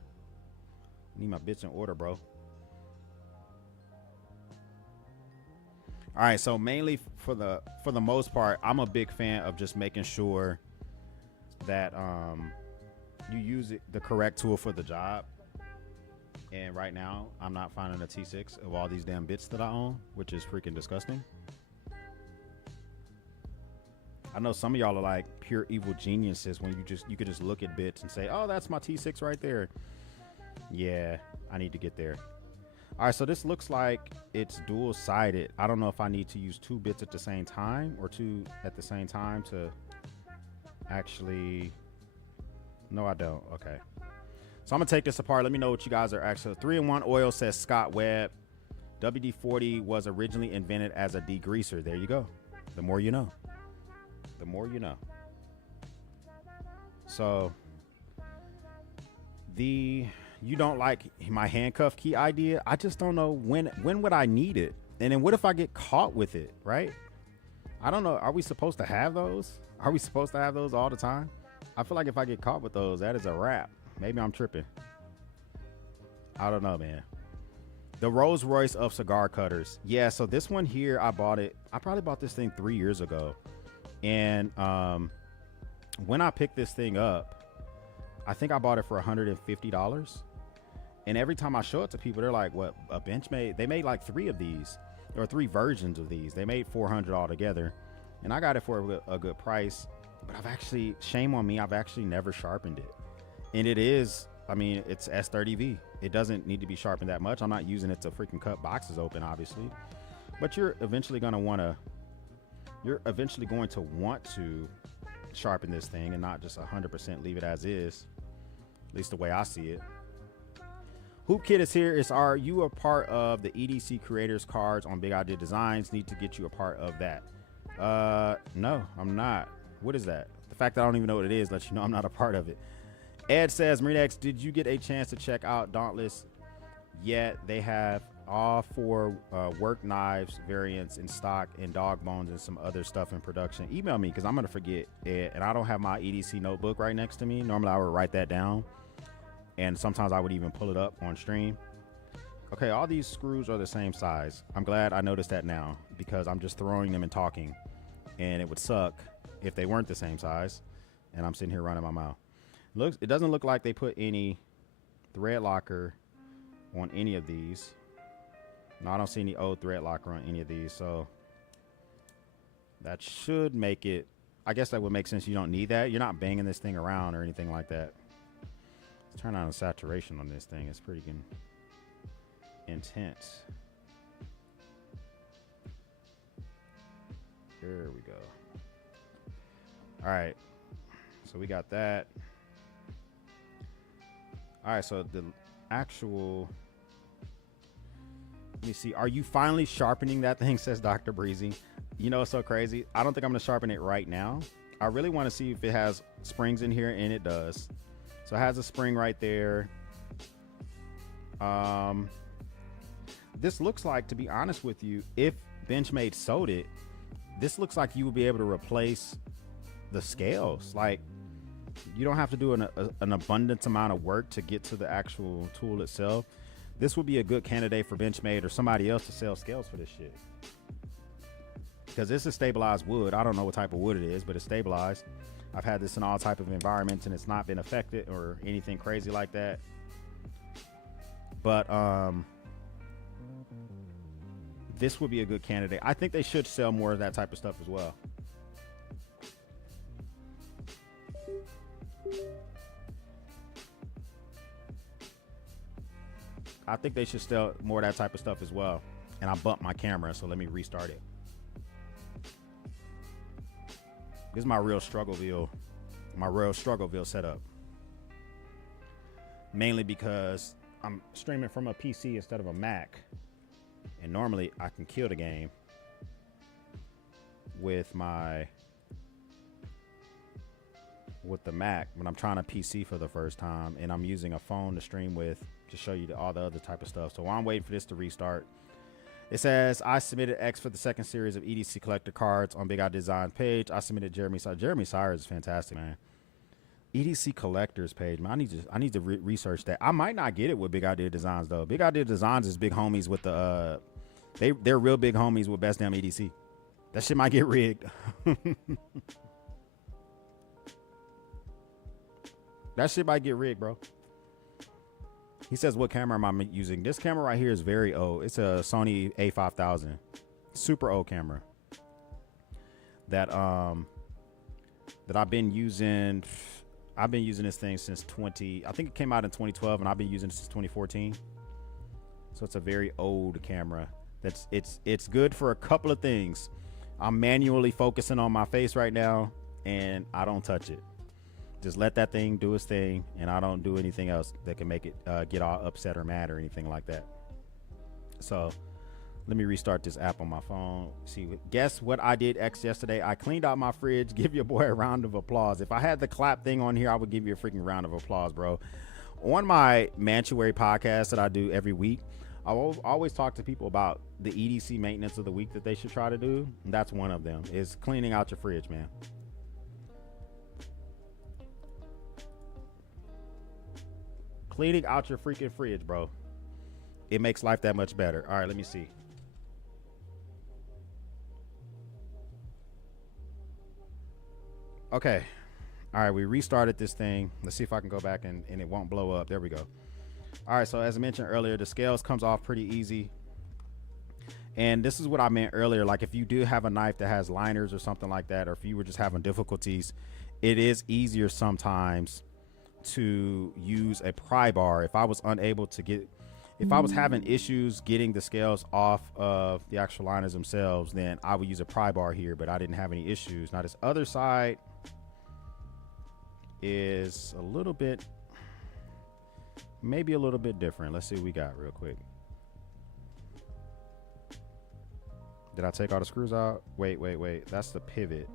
I need my bits in order, bro. All right, so mainly for the most part, I'm a big fan of just making sure that you use the correct tool for the job. And right now, I'm not finding a T6 of all these damn bits that I own, which is freaking disgusting. I know some of y'all are like pure evil geniuses when you could just look at bits and say, oh, that's my T6 right there. Yeah, I need to get there. All right, so this looks like it's dual-sided. I don't know if I need to use two bits at the same time or two at the same time to actually... No, I don't. Okay. So I'm going to take this apart. Let me know what you guys are actually... 3-in-1 oil, says Scott Webb. WD-40 was originally invented as a degreaser. There you go. The more you know. The more you know. So... You don't like my handcuff key idea? I just don't know when would I need it? And then what if I get caught with it, right? I don't know. Are we supposed to have those? Are we supposed to have those all the time? I feel like if I get caught with those, that is a wrap. Maybe I'm tripping. I don't know, man. The Rolls Royce of cigar cutters. Yeah, so this one here, I bought it. I probably bought this thing 3 years ago. And when I picked this thing up, I think I bought it for $150. And every time I show it to people, they're like, what, a Benchmade? They made like 3 of these, or 3 versions of these. They made 400 altogether. And I got it for a good price. But I've actually, shame on me, I've actually never sharpened it. And it is, I mean, it's S30V. It doesn't need to be sharpened that much. I'm not using it to freaking cut boxes open, obviously. But you're eventually going to want to sharpen this thing and not just 100% leave it as is. At least the way I see it. Hoop Kid is here. Are you a part of the EDC Creators Cards on Big Idea Designs? Need to get you a part of that. No, I'm not. What is that? The fact that I don't even know what it is lets you know I'm not a part of it. Ed says, Marine X, did you get a chance to check out Dauntless yet? They have all 4 work knives variants in stock, and dog bones and some other stuff in production. Email me because I'm going to forget it, and I don't have my EDC notebook right next to me. Normally I would write that down, and sometimes I would even pull it up on stream. Okay, all these screws are the same size. I'm glad I noticed that now because I'm just throwing them and talking, and it would suck if they weren't the same size, and I'm sitting here running my mouth. It doesn't look like they put any thread locker on any of these. No, I don't see any old thread locker on any of these, so that should make it, I guess that would make sense. You don't need that. You're not banging this thing around or anything like that. Let's turn on the saturation on this thing. It's pretty intense. There we go. All right, so we got that. All right, so the actual, let me see. Are you finally sharpening that thing, says Dr. Breezy. You know, it's so crazy. I don't think I'm going to sharpen it right now. I really want to see if it has springs in here, and it does. So it has a spring right there. This looks like, to be honest with you, if Benchmade sewed it, this looks like you would be able to replace the scales. Like, you don't have to do an abundant amount of work to get to the actual tool itself. This would be a good candidate for Benchmade or somebody else to sell scales for this shit. Because this is stabilized wood. I don't know what type of wood it is, but it's stabilized. I've had this in all type of environments, and it's not been affected or anything crazy like that. But this would be a good candidate. I think they should sell more of that type of stuff as well. I think they should sell more of that type of stuff as well. And I bumped my camera, so let me restart it. This is my real Struggleville setup. Mainly because I'm streaming from a PC instead of a Mac. And normally I can kill the game with the Mac, but I'm trying a PC for the first time, and I'm using a phone to stream with to show you all the other type of stuff. So while I'm waiting for this to restart, it says I submitted X for the second series of EDC collector cards on Big Eye Design page. I submitted Jeremy Sires. Jeremy Sires is fantastic, man. EDC collectors page, man. I need to research that. I might not get it with Big Idea Designs though. Big Idea Designs is big homies with the they're real big homies with Best Damn EDC. That shit might get rigged. That shit might get rigged, bro. He says, what camera am I using? This camera right here is very old. It's a Sony A5000. Super old camera. That I've been using. I've been using this thing since I think it came out in 2012, and I've been using it since 2014. So it's a very old camera. It's good for a couple of things. I'm manually focusing on my face right now, and I don't touch it. Just let that thing do its thing, and I don't do anything else that can make it get all upset or mad or anything like that. So let me restart this app on my phone. See, guess what I did X yesterday? I cleaned out my fridge. Give your boy a round of applause. If I had the clap thing on here, I would give you a freaking round of applause, bro. On my Mantuary podcast that I do every week, I always talk to people about the EDC maintenance of the week that they should try to do. And that's one of them, is cleaning out your fridge, man. Cleaning out your freaking fridge, bro. It makes life that much better. All right, let me see. Okay. All right, we restarted this thing. Let's see if I can go back and it won't blow up. There we go. All right, so as I mentioned earlier, the scales comes off pretty easy. And this is what I meant earlier. Like if you do have a knife that has liners or something like that, or if you were just having difficulties, it is easier sometimes to use a pry bar. If I was unable to get, if I was having issues getting the scales off of the actual liners themselves, then I would use a pry bar here, but I didn't have any issues. Now this other side is a little bit, maybe a little bit different. Let's see what we got real quick. Did I take all the screws out? Wait. That's the pivot.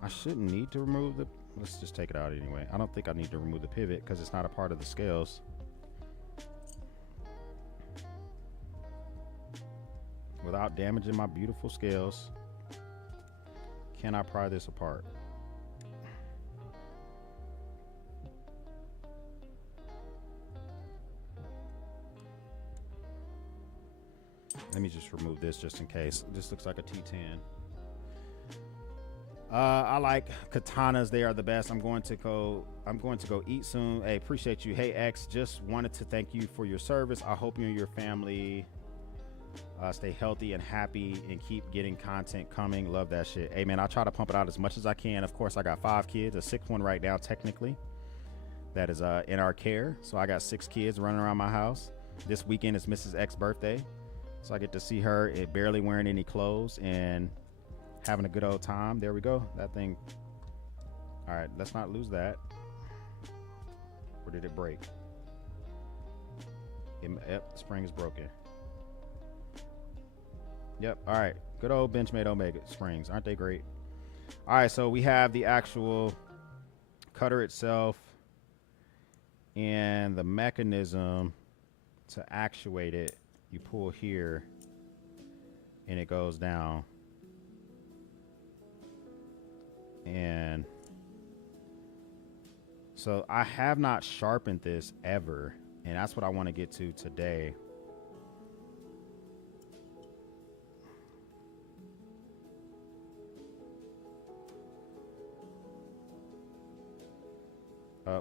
I shouldn't need to remove the, let's just take it out anyway. I don't think I need to remove the pivot because it's not a part of the scales. Without damaging my beautiful scales, can I pry this apart? Let me just remove this just in case. This looks like a T10. I like katanas. They are the best. I'm going to go eat soon. Hey, appreciate you. Hey X, just wanted to thank you for your service. I hope you and your family stay healthy and happy and keep getting content coming. Love that shit. Hey man, I try to pump it out as much as I can. Of course, I got 5 kids, a 6th one right now technically. That is in our care. So I got 6 kids running around my house. This weekend is Mrs. X's birthday. So I get to see her barely wearing any clothes and having a good old time. There we go. That thing. All right, let's not lose that. Or did it break? Yep, the spring is broken. Yep, all right. Good old Benchmade Omega springs. Aren't they great? All right, so we have the actual cutter itself and the mechanism to actuate it. You pull here and it goes down. And so I have not sharpened this ever, and that's what I want to get to today.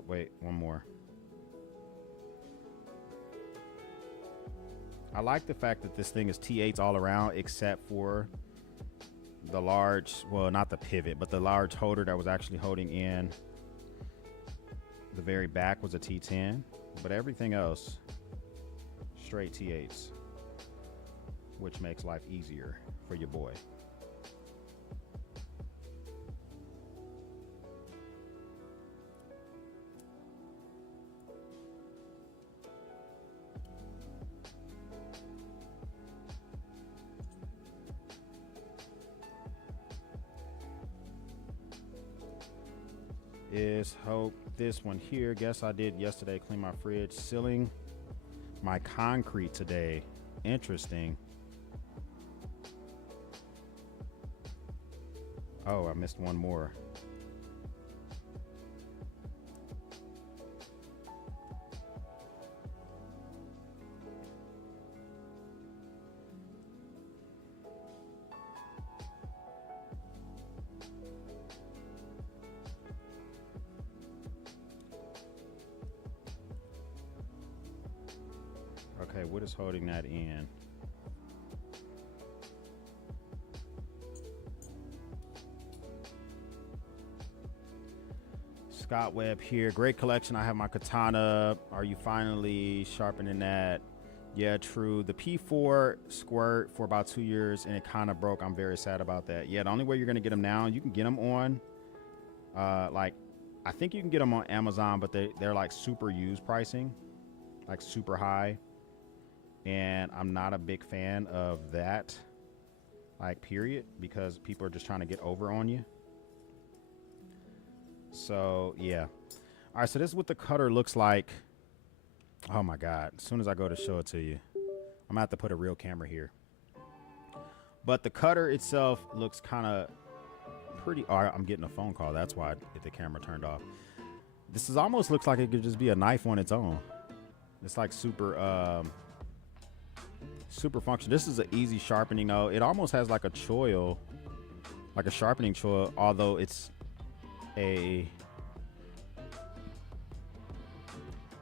Wait, one more. I like the fact that this thing is T8s all around except for the large, well, not the pivot, but the large holder that was actually holding in the very back was a T10, but everything else straight T8s, which makes life easier for your boy. Is hope this one here. Guess I did yesterday. Clean my fridge. Sealing my concrete today. Interesting. Oh, I missed one more. Okay, what is holding that in? Scott Webb here. Great collection. I have my katana. Are you finally sharpening that? Yeah, true. The P4 squirt for about 2 years and it kind of broke. I'm very sad about that. Yeah, the only way you're going to get them now, you can get them on, like, I think you can get them on Amazon, but they're like super used pricing, like super high. And I'm not a big fan of that, like, period, because people are just trying to get over on you. So, yeah. All right, so this is what the cutter looks like. Oh, my God. As soon as I go to show it to you, I'm going to have to put a real camera here. But the cutter itself looks kind of pretty. Oh, I'm getting a phone call. That's why the camera turned off. This is almost looks like it could just be a knife on its own. It's like super function. This is an easy sharpening though. It almost has like a choil, like a sharpening choil, although it's a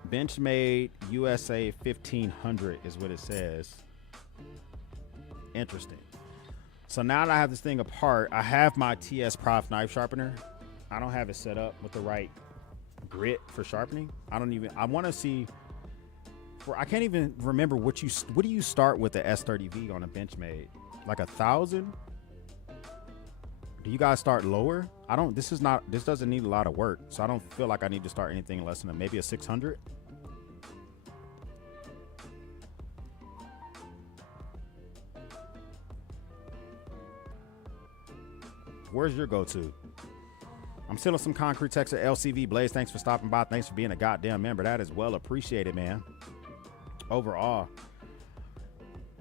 Benchmade USA 1500 is what it says. interesting. So now that I have this thing apart, I have my TS Prof knife sharpener. I don't have it set up with the right grit for sharpening. I want to see, I can't even remember what do you start with the S30V on a Benchmade? Like 1,000? Do you guys start lower? This doesn't need a lot of work. So I don't feel like I need to start anything less than maybe a 600. Where's your go-to? I'm still in some concrete texture. LCV Blaze, thanks for stopping by. Thanks for being a goddamn member. That is well appreciated, man. Overall.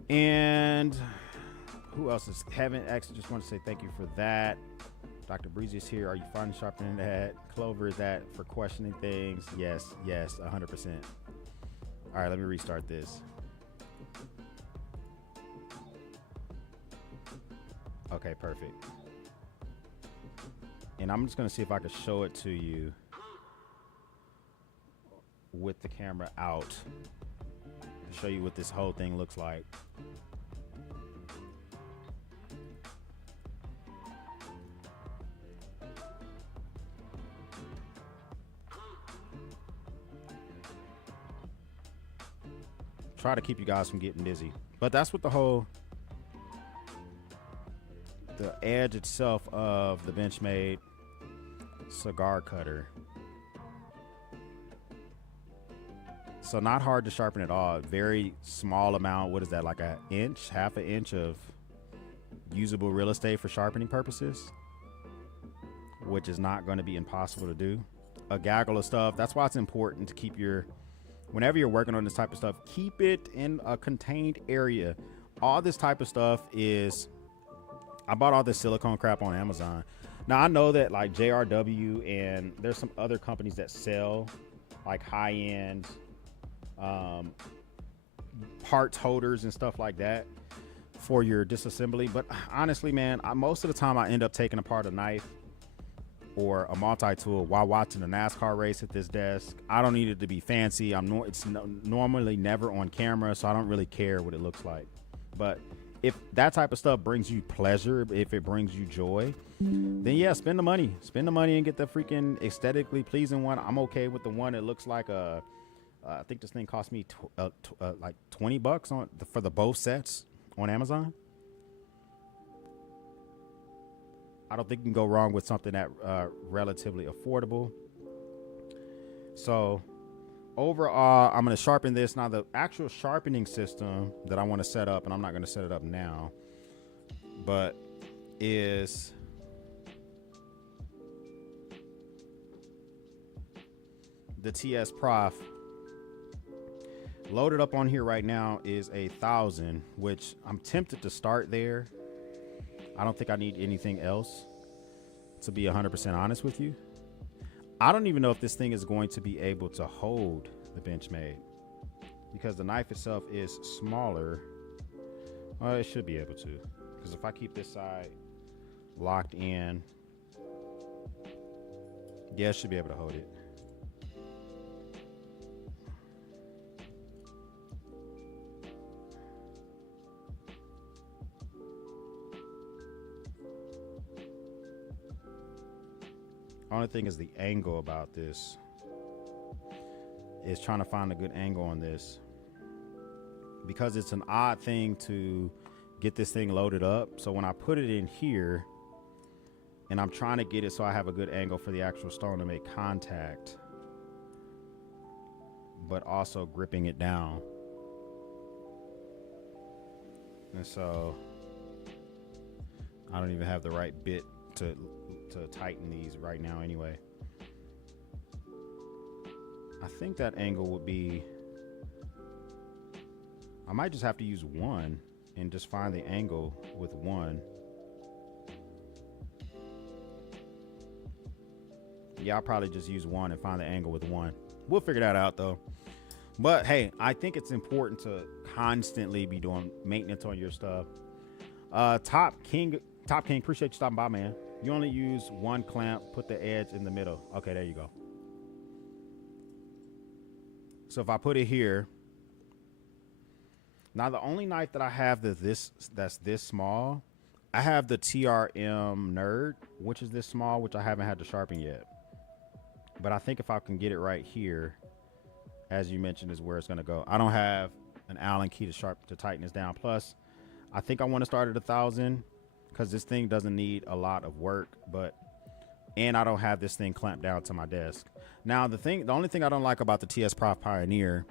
And who else is Heaven X? Just want to say thank you for that. Dr. Breezy is here. Are you fine sharpening that? Clover is that for questioning things? Yes, 100%. All right, let me restart this. Okay, perfect. And I'm just going to see if I can show it to you with the camera out to show you what this whole thing looks like. Try to keep you guys from getting dizzy. But that's what the edge itself of the Benchmade cigar cutter. So not hard to sharpen at all. Very small amount. What is that, like an inch, half an inch of usable real estate for sharpening purposes, which is not going to be impossible to do. A gaggle of stuff. That's why it's important to keep whenever you're working on this type of stuff, keep it in a contained area. All this type of stuff I bought all this silicone crap on Amazon. Now I know that like JRW and there's some other companies that sell like high-end parts holders and stuff like that for your disassembly. But honestly, man, most of the time I end up taking apart a knife or a multi-tool while watching a NASCAR race at this desk. I don't need it to be fancy. It's normally never on camera, so I don't really care what it looks like. But if that type of stuff brings you pleasure, if it brings you joy, then yeah, spend the money and get the freaking aesthetically pleasing one. I'm okay with the one that looks like I think this thing cost me like $20 for the both sets on Amazon. I don't think you can go wrong with something that relatively affordable. So overall, I'm going to sharpen this. Now, the actual sharpening system that I want to set up, and I'm not going to set it up now, but is the TS Prof. Loaded up on here right now is 1,000, which I'm tempted to start there. I don't think I need anything else, to be 100% honest with you. I don't even know if this thing is going to be able to hold the Benchmade because the knife itself is smaller. Well, it should be able to, because if I keep this side locked in, yeah, it should be able to hold it. Only thing is the angle about this is trying to find a good angle on this, because it's an odd thing to get this thing loaded up. So when I put it in here and I'm trying to get it so I have a good angle for the actual stone to make contact, but also gripping it down. And so I don't even have the right bit to tighten these right now anyway. I think that angle would be, I might just have to use one and just find the angle with one. Yeah, I'll probably just use one and find the angle with one. We'll figure that out though. But hey, I think it's important to constantly be doing maintenance on your stuff. Top King, appreciate you stopping by, man. You only use one clamp, put the edge in the middle. Okay, there you go. So if I put it here, Now, the only knife that I have that's this small, I have the TRM Nerd, which is this small, which I haven't had to sharpen yet. But I think if I can get it right here, as you mentioned, is where it's going to go. I don't have an Allen key to tighten this down. Plus, I think I want to start at 1,000 because this thing doesn't need a lot of work, and I don't have this thing clamped down to my desk. Now, the only thing I don't like about the TS Prof Pioneer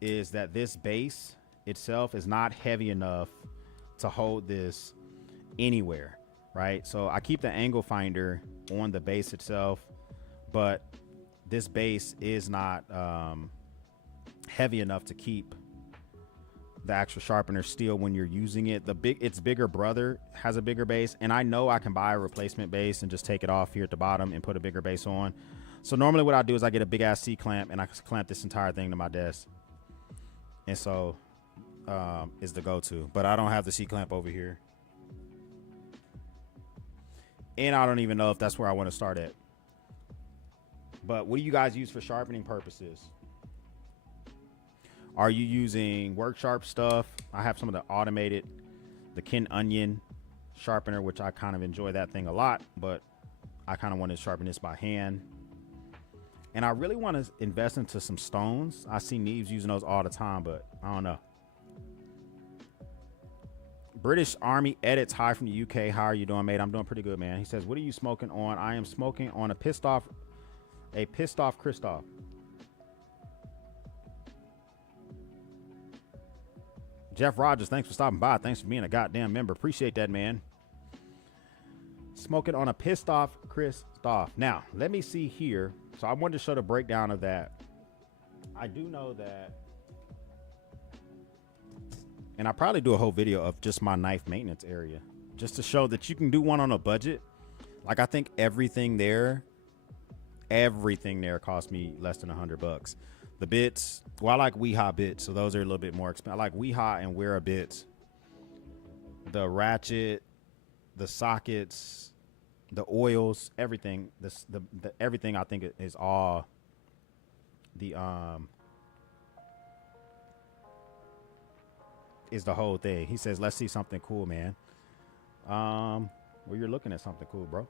is that this base itself is not heavy enough to hold this anywhere, right? So I keep the angle finder on the base itself, but this base is not heavy enough to keep the actual sharpener still when you're using it. Its bigger brother has a bigger base, and I know I can buy a replacement base and just take it off here at the bottom and put a bigger base on. So normally what I do is I get a big ass C clamp and I clamp this entire thing to my desk, and so is the go-to. But I don't have the C clamp over here, and I don't even know if that's where I want to start at. But what do you guys use for sharpening purposes? Are you using work sharp stuff? I have some of the automated, the Ken Onion sharpener, which I kind of enjoy that thing a lot, but I kind of want to sharpen this by hand. And I really want to invest into some stones. I see Neves using those all the time, but I don't know. British Army edits. Hi from the UK. How are you doing, mate? I'm doing pretty good, man. He says, what are you smoking on? I am smoking on a pissed off Christoph. Jeff Rogers, thanks for stopping by. Thanks for being a goddamn member. Appreciate that, man. Smoking on a pissed off Christoph. Now, let me see here. So I wanted to show the breakdown of that. I do know that, and I probably do a whole video of just my knife maintenance area, just to show that you can do one on a budget. Like, I think everything there cost me less than $100. The bits, well, I like Weehaw bits, so those are a little bit more expensive. I like Weehaw and Wera bits. The ratchet, the sockets, the oils, everything. The everything I think is all the is the whole thing. He says, let's see something cool, man. Well, you're looking at something cool, bro.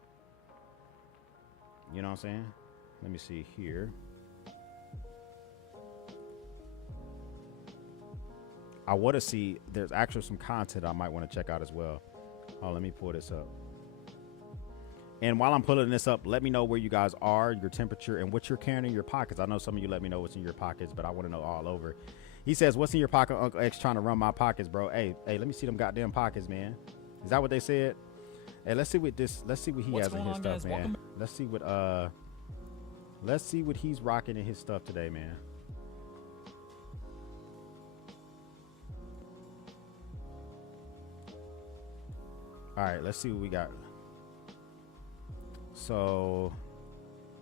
You know what I'm saying? Let me see here. I want to see, there's actually some content I might want to check out as well. Oh, let me pull this up. And while I'm pulling this up, let me know where you guys are, your temperature, and what you're carrying in your pockets. I know some of you let me know what's in your pockets, but I want to know all over. He says, what's in your pocket? Uncle X trying to run my pockets, bro. Hey, let me see them goddamn pockets, man. Is that what they said? Hey, let's see what he has in his stuff, man. Let's see what he's rocking in his stuff today, man. All right, let's see what we got. So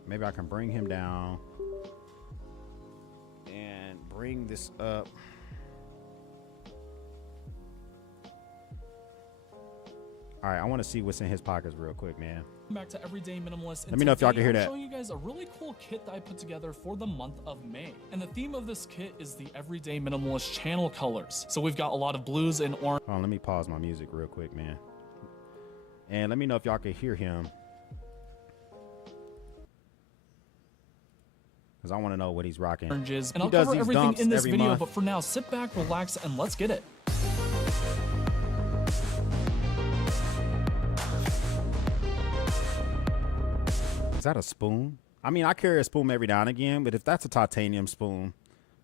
maybe I can bring him down and bring this up. All right, I want to see what's in his pockets real quick, man. Back to Everyday Minimalist. Let me know if y'all can hear that. I'm showing you guys a really cool kit that I put together for the month of May. And the theme of this kit is the Everyday Minimalist channel colors. So we've got a lot of blues and orange. Hold on, let me pause my music real quick, man. And let me know if y'all can hear him, because I want to know what he's rocking. Oranges. And I'll cover everything in this video, but for now, sit back, relax, and let's get it. Is that a spoon? I mean, I carry a spoon every now and again, but if that's a titanium spoon,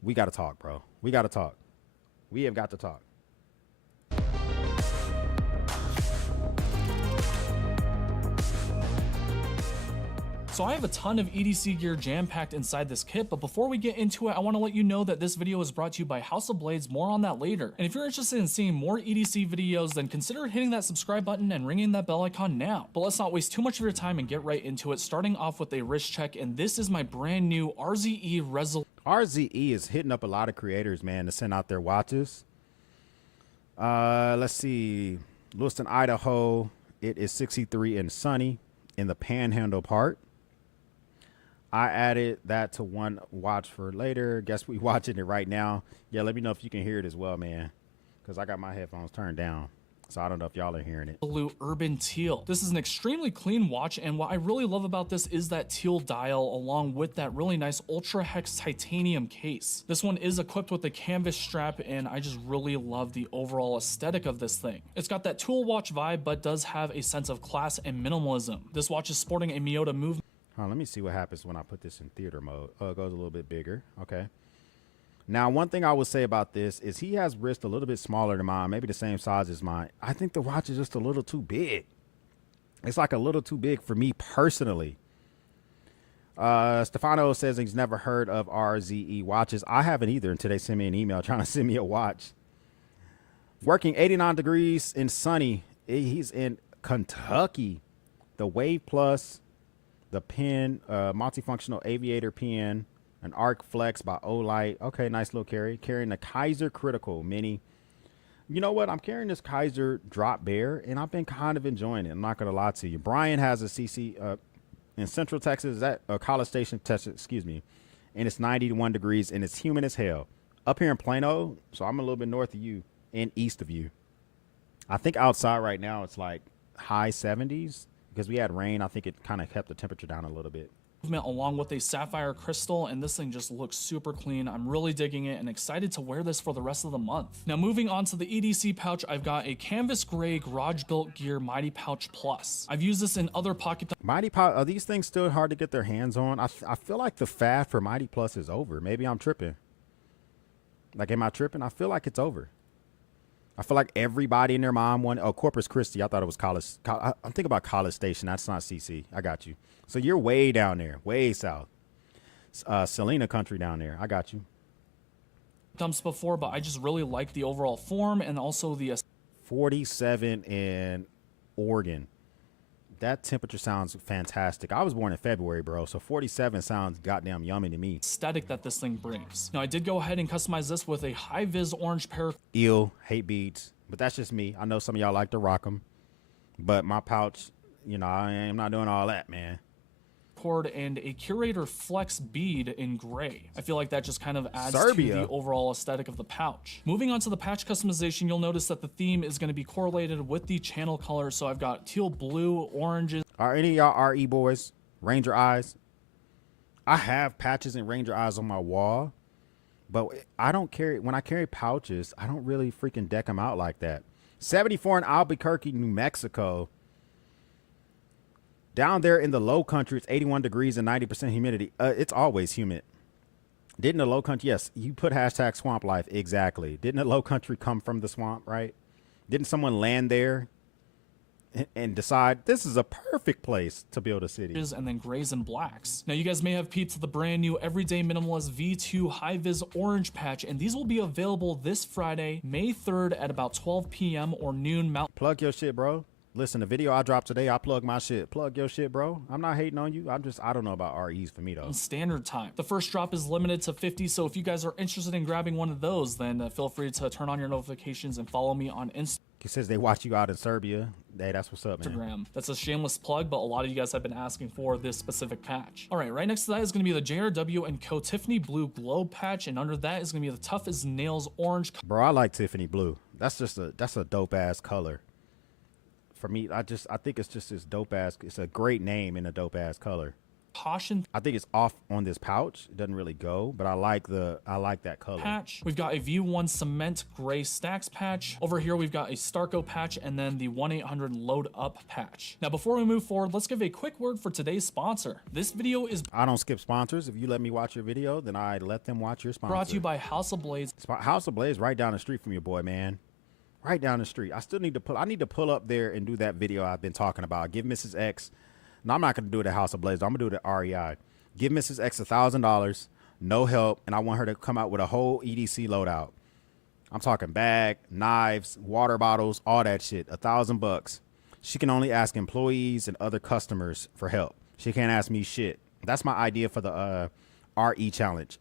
we got to talk, bro. We got to talk. We have got to talk. So I have a ton of EDC gear jam-packed inside this kit, but before we get into it, I want to let you know that this video is brought to you by House of Blades. More on that later. And if you're interested in seeing more EDC videos, then consider hitting that subscribe button and ringing that bell icon now. But let's not waste too much of your time and get right into it, starting off with a wrist check, and this is my brand new RZE Resolution. RZE is hitting up a lot of creators, man, to send out their watches. Let's see. Lewiston, Idaho. It is 63 and sunny in the Panhandle part. I added that to one watch for later. Guess we watching it right now. Yeah, let me know if you can hear it as well, man. because I got my headphones turned down. So I don't know if y'all are hearing it. Blue Urban Teal. This is an extremely clean watch, and what I really love about this is that teal dial along with that really nice Ultra Hex titanium case. This one is equipped with a canvas strap, and I just really love the overall aesthetic of this thing. It's got that tool watch vibe, but does have a sense of class and minimalism. This watch is sporting a Miyota movement. Let me see what happens when I put this in theater mode. Oh, it goes a little bit bigger. Okay. Now, one thing I would say about this is he has wrist a little bit smaller than mine, maybe the same size as mine. I think the watch is just a little too big. It's like a little too big for me personally. Stefano says he's never heard of RZE watches. I haven't either until they sent me an email trying to send me a watch. Working 89 degrees and sunny. He's in Kentucky. The Wave Plus, the pen, multifunctional aviator pen. An Arc Flex by Olight. Okay, nice little carry. Carrying the Kaiser Critical Mini. You know what? I'm carrying this Kaiser Drop Bear, and I've been kind of enjoying it. I'm not going to lie to you. Brian has a CC in Central Texas, College Station, Texas, excuse me, and it's 91 degrees, and it's humid as hell. Up here in Plano, so I'm a little bit north of you and east of you. I think outside right now it's like high 70s because we had rain. I think it kind of kept the temperature down a little bit. Along with a sapphire crystal, and this thing just looks super clean. I'm really digging it and excited to wear this for the rest of the month. Now moving on to the EDC pouch, I've got a canvas gray garage built gear Mighty Pouch Plus. I've used this in other pocket. Mighty Pouch, are these things still hard to get their hands on? I feel like the fad for Mighty Plus is over. Maybe I'm tripping. Like, am I tripping? I feel like it's over. I feel like everybody and their mom wanted. Oh, Corpus Christi. I thought it was College. I'm thinking about College Station. That's not CC. I got you. So you're way down there, way south. Selena country down there. I got you. Dumps before, but I just really like the overall form and also the 47 in Oregon. That temperature sounds fantastic. I was born in February, bro, so 47 sounds goddamn yummy to me. Aesthetic that this thing brings. Now, I did go ahead and customize this with a high-vis orange pair. Ew, hate beads, but that's just me. I know some of y'all like to rock them, but my pouch, you know, I'm not doing all that, man. Cord and a Curator Flex bead in gray. I feel like that just kind of adds Serbia. to the overall aesthetic of the pouch. Moving on to the patch customization, you'll notice that the theme is going to be correlated with the channel color. So I've got teal, blue, oranges. Are any of y'all RE boys? Ranger eyes? I have patches and Ranger eyes on my wall, but I don't carry, when I carry pouches, I don't really freaking deck them out like that. 74 in Albuquerque, New Mexico. Down there in the low country, it's 81 degrees and 90% humidity. It's always humid. Didn't the low country, yes, you put hashtag swamp life, exactly. Didn't the low country come from the swamp, right? Didn't someone land there and decide this is a perfect place to build a city? And then grays and blacks. Now you guys may have peeped the brand new Everyday Minimalist V2 High Vis Orange patch, and these will be available this Friday, May 3rd at about 12 p.m. or noon Mountain. Plug your shit, bro. Listen, the video I dropped today, I plug my shit. Plug your shit, bro. I'm not hating on you. I don't know about REs for me, though. Standard time. The first drop is limited to 50, so if you guys are interested in grabbing one of those, then feel free to turn on your notifications and follow me on Instagram. He says they watch you out in Serbia. Hey, that's what's up, man. That's a shameless plug, but a lot of you guys have been asking for this specific patch. All right, right next to that is going to be the JRW & Co. Tiffany Blue Globe patch, and under that is going to be the Tough as Nails Orange. Bro, I like Tiffany Blue. That's a dope-ass color. For me, I think it's just this dope-ass, it's a great name and a dope-ass color. Caution. I think it's off on this pouch. It doesn't really go, but I like that color. Patch. We've got a V1 Cement Gray Stacks patch. Over here, we've got a Starco patch and then the 1-800 Load Up patch. Now, before we move forward, let's give a quick word for today's sponsor. This video is... I don't skip sponsors. If you let me watch your video, then I let them watch your sponsor. Brought to you by House of Blades. House of Blades right down the street from your boy, man. Right down the street. I need to pull up there and do that video I've been talking about. Give Mrs. X. No, I'm not going to do it at House of Blades. I'm going to do it at REI. Give Mrs. X $1,000, no help, and I want her to come out with a whole EDC loadout. I'm talking bag, knives, water bottles, all that shit. $1,000. She can only ask employees and other customers for help. She can't ask me shit. That's my idea for the REI challenge.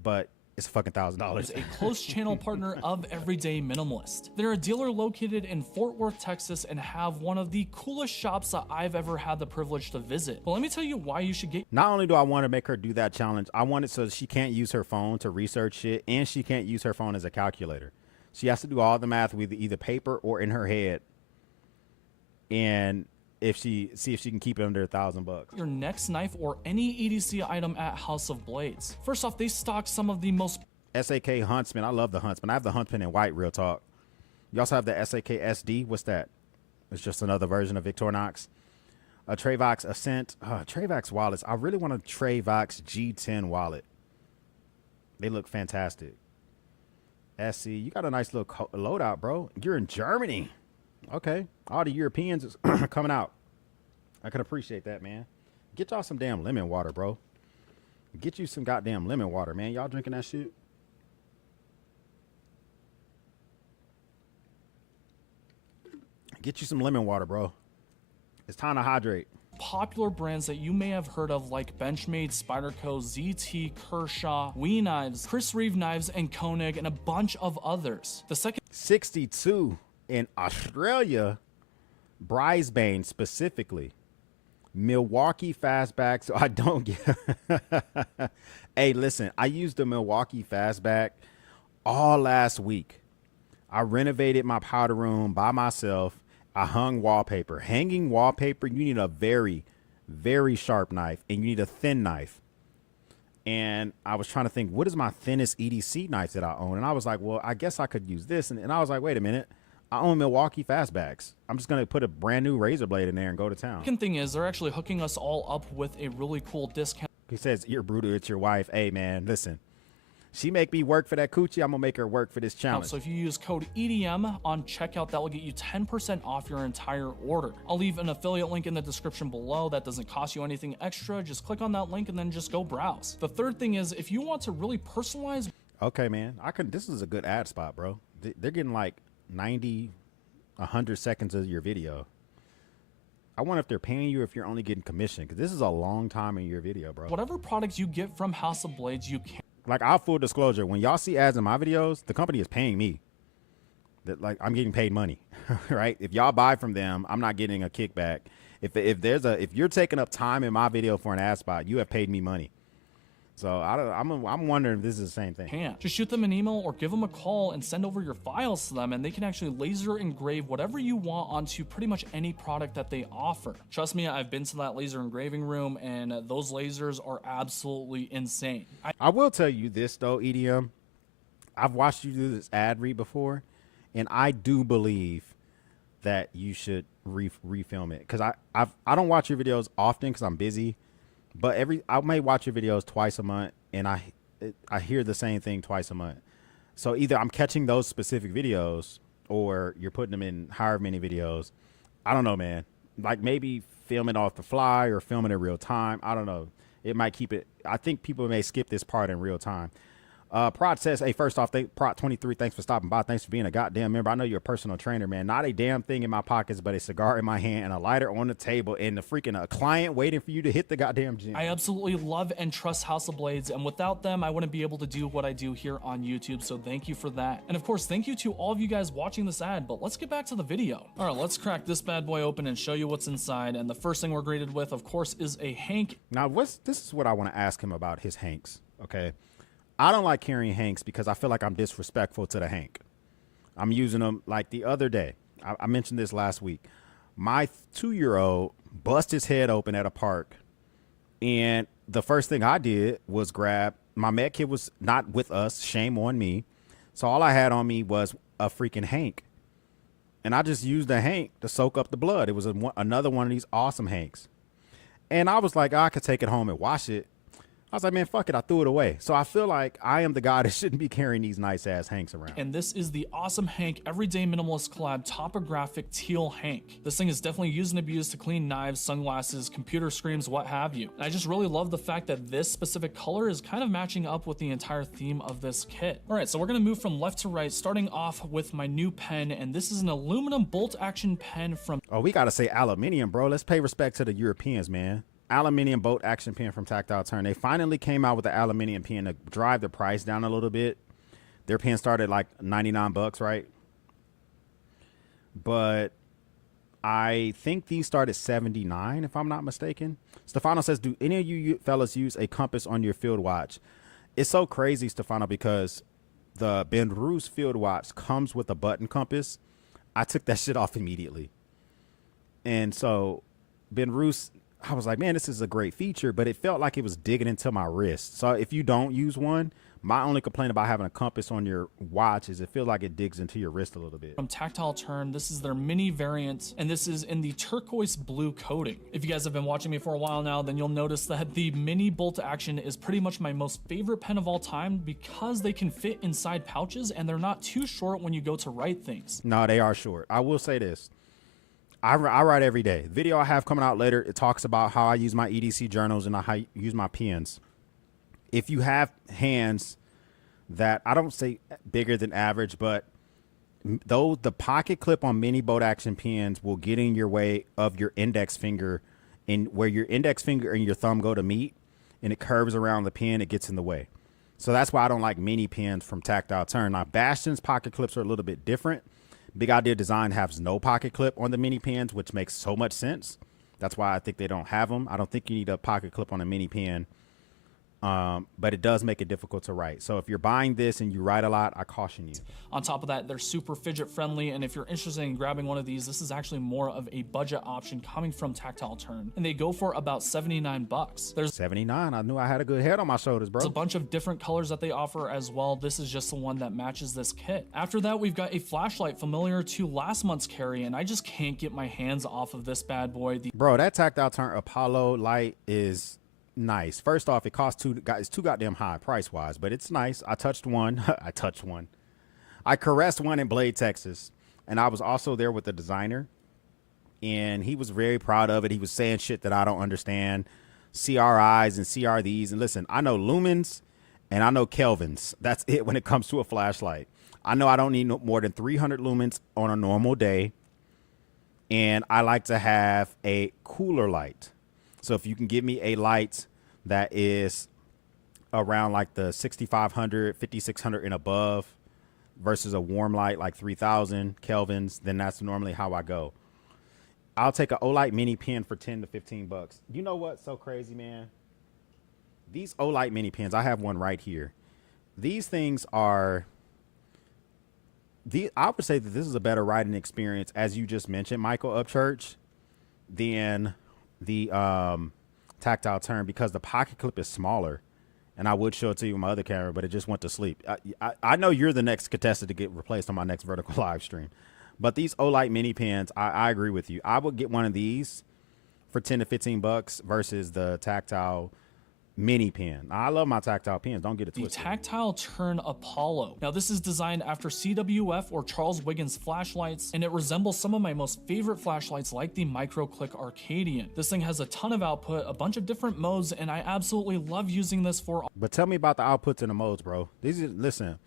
But it's fucking $1,000. Is a close channel partner of Everyday Minimalist. They're a dealer located in Fort Worth, Texas, and have one of the coolest shops that I've ever had the privilege to visit. But let me tell you why you should get. Not only do I want to make her do that challenge, I want it so she can't use her phone to research shit, and she can't use her phone as a calculator. She has to do all the math with either paper or in her head. And if she can keep it under $1,000. Your next knife or any EDC item at House of Blades. First off, they stock some of the most SAK Huntsman. I love the Huntsman. I have the Huntsman in white, real talk. You also have the SAK SD. What's that? It's just another version of Victorinox. A Travox Ascent. Travox wallets. I really want a Travox G10 wallet. They look fantastic. SC, you got a nice little loadout, bro. You're in Germany. Okay. All the Europeans is coming out. I can appreciate that, man. Get y'all some damn lemon water, bro. Get you some goddamn lemon water, man. Y'all drinking that shit? Get you some lemon water, bro. It's time to hydrate. Popular brands that you may have heard of like Benchmade, Spyderco, ZT, Kershaw, Wee Knives, Chris Reeve Knives, and Koenig, and a bunch of others. The second 62 in Australia, Brisbane specifically. Milwaukee Fastback, so I don't get. Hey, listen, I used the Milwaukee Fastback all last week. I renovated my powder room by myself. I hung wallpaper. Hanging wallpaper, you need a very, very sharp knife, and you need a thin knife. And I was trying to think, what is my thinnest EDC knife that I own? And I was like, well, I guess I could use this. And I was like, wait a minute. I own Milwaukee Fastbacks. I'm just going to put a brand new razor blade in there and go to town. second thing is they're actually hooking us all up with a really cool discount. He says, you're brutal, it's your wife. Hey, man, listen. She make me work for that coochie. I'm going to make her work for this challenge. So if you use code EDM on checkout, that will get you 10% off your entire order. I'll leave an affiliate link in the description below. That doesn't cost you anything extra. Just click on that link and then just go browse. The third thing is if you want to really personalize. Okay, man. This is a good ad spot, bro. They're getting like 90, 100 seconds of your video. I wonder if they're paying you, if you're only getting commission, because this is a long time in your video, bro. Whatever products you get from House of Blades, you can. Like, I'll full disclosure, when y'all see ads in my videos, the company is paying me. That, like, I'm getting paid money, right? If y'all buy from them, I'm not getting a kickback. If you're taking up time in my video for an ad spot, you have paid me money. So I'm wondering if this is the same thing. Just shoot them an email or give them a call and send over your files to them, and they can actually laser engrave whatever you want onto pretty much any product that they offer. Trust me, I've been to that laser engraving room, and those lasers are absolutely insane. I will tell you this though, EDM. I've watched you do this ad read before, and I do believe that you should refilm it, because I don't watch your videos often because I'm busy. But I may watch your videos twice a month, and I hear the same thing twice a month. So either I'm catching those specific videos, or you're putting them in however many videos. I don't know, man. Like maybe filming off the fly or filming in real time. I don't know. It might keep it. I think people may skip this part in real time. Prod says, hey, first off, Prod 23, thanks for stopping by. Thanks for being a goddamn member. I know you're a personal trainer, man. Not a damn thing in my pockets, but a cigar in my hand and a lighter on the table and a client waiting for you to hit the goddamn gym. I absolutely love and trust House of Blades, and without them, I wouldn't be able to do what I do here on YouTube, so thank you for that. And of course, thank you to all of you guys watching this ad, but let's get back to the video. All right, let's crack this bad boy open and show you what's inside, and the first thing we're greeted with, of course, is a Hank. Now, this is what I want to ask him about his Hanks, okay? I don't like carrying Hanks because I feel like I'm disrespectful to the Hank. I'm using them like the other day. I mentioned this last week. My 2-year-old bust his head open at a park, and the first thing I did was grab my med kit. Was not with us. Shame on me. So all I had on me was a freaking Hank, and I just used the Hank to soak up the blood. It was another one of these awesome Hanks, and I was like, I could take it home and wash it. I was like, man, fuck it. I threw it away. So I feel like I am the guy that shouldn't be carrying these nice ass Hanks around. And this is the awesome Hank Everyday Minimalist collab topographic teal Hank. This thing is definitely used and abused to clean knives, sunglasses, computer screens, what have you. And I just really love the fact that this specific color is kind of matching up with the entire theme of this kit. All right, so we're gonna move from left to right, starting off with my new pen, and this is an aluminum bolt action pen from... Oh, we gotta say aluminium, bro. Let's pay respect to the Europeans, man. aluminum bolt action pen from Tactile Turn. They finally came out with the aluminum pen to drive the price down a little bit. Their pen started like 99 bucks, right? But I think these start at 79, if I'm not mistaken. Stefano says, do any of you fellas use a compass on your field watch? It's so crazy, Stefano, because the Ben Ruse field watch comes with a button compass. I took that shit off immediately. And so Ben Ruse, I was like, man, this is a great feature, but it felt like it was digging into my wrist. So if you don't use one, my only complaint about having a compass on your watch is it feels like it digs into your wrist a little bit. From Tactile Turn, this is their mini variant, and this is in the turquoise blue coating. If you guys have been watching me for a while now, then you'll notice that the mini bolt action is pretty much my most favorite pen of all time because they can fit inside pouches and they're not too short when you go to write things. No, they are short. I will say this. I write every day. The video I have coming out later, it talks about how I use my EDC journals and how I use my pens. If you have hands that, I don't say bigger than average, but though the pocket clip on mini bolt action pens will get in your way of your index finger, in where your index finger and your thumb go to meet, and it curves around the pen, it gets in the way. So that's why I don't like mini pens from Tactile Turn. Now, Bastion's pocket clips are a little bit different. Big Idea Design has no pocket clip on the mini pens, which makes so much sense. That's why I think they don't have them. I don't think you need a pocket clip on a mini pen. But it does make it difficult to write. So if you're buying this and you write a lot, I caution you. On top of that, they're super fidget friendly, and if you're interested in grabbing one of these, this is actually more of a budget option coming from Tactile Turn, and they go for about 79 bucks. There's 79. I knew I had a good head on my shoulders, bro. a bunch of different colors that they offer as well. This is just the one that matches this kit. After that, we've got a flashlight familiar to last month's carry, and I just can't get my hands off of this bad boy. Bro, that Tactile Turn Apollo light is nice. First off, it costs it's too goddamn high price wise, but it's nice. I touched one. I caressed one in Blade, Texas, and I was also there with the designer, and he was very proud of it. He was saying shit that I don't understand, CRIs and CRDs. And listen, I know lumens and I know kelvins. That's it when it comes to a flashlight. I know I don't need no more than 300 lumens on a normal day, and I like to have a cooler light. So if you can give me a light that is around like the 6,500, 5,600 and above versus a warm light like 3,000 kelvins, then that's normally how I go. I'll take an Olight mini pen for 10 to 15 bucks. You know what's so crazy, man? These Olight mini pens, I have one right here. These things are, I would say that this is a better writing experience, as you just mentioned, Michael Upchurch, than the Tactile Turn, because the pocket clip is smaller, and I would show it to you with my other camera, but it just went to sleep. I know you're the next contestant to get replaced on my next vertical live stream, but these Olight mini pens, I agree with you. I would get one of these for 10 to 15 bucks versus the Tactile mini pen. I love my Tactile pens. Don't get it twisted. The Tactile Turn Apollo. Now, this is designed after CWF or Charles Wiggins flashlights, and it resembles some of my most favorite flashlights like the MicroClick Arcadian. This thing has a ton of output, a bunch of different modes, and I absolutely love using this for. But tell me about the outputs and the modes, bro. Listen,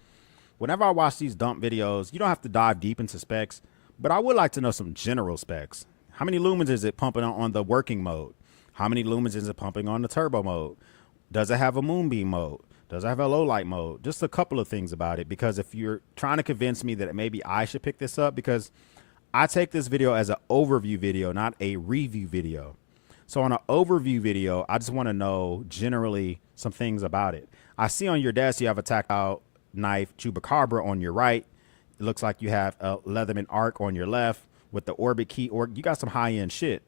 whenever I watch these dump videos, you don't have to dive deep into specs, but I would like to know some general specs. How many lumens is it pumping on the working mode? How many lumens is it pumping on the turbo mode? Does it have a moonbeam mode? Does it have a low light mode? Just a couple of things about it, because if you're trying to convince me that maybe I should pick this up, because I take this video as an overview video, not a review video. So on an overview video, I just want to know generally some things about it. I see on your desk you have a tactile knife chupacabra on your right. It looks like you have a Leatherman arc on your left with the orbit key, or you got some high-end shit.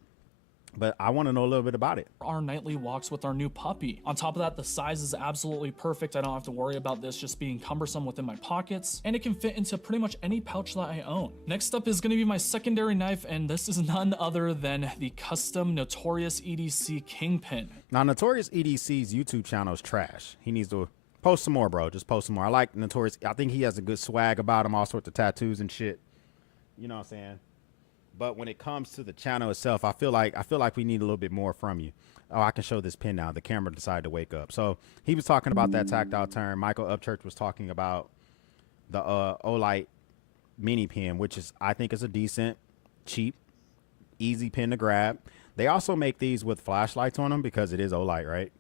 But I want to know a little bit about it. Our nightly walks with our new puppy. On top of that, the size is absolutely perfect. I don't have to worry about this just being cumbersome within my pockets, and it can fit into pretty much any pouch that I own. Next up is going to be my secondary knife, and this is none other than the custom Notorious EDC Kingpin. Now, Notorious EDC's YouTube channel is trash. He needs to post some more, bro. Just post some more. I like Notorious. I think he has a good swag about him, all sorts of tattoos and shit. You know what I'm saying? But when it comes to the channel itself, I feel like we need a little bit more from you. Oh, I can show this pin now. The camera decided to wake up. So he was talking about that Tactile Turn. Michael Upchurch was talking about the Olight mini pen, which is, I think, is a decent, cheap, easy pen to grab. They also make these with flashlights on them because it is Olight, right?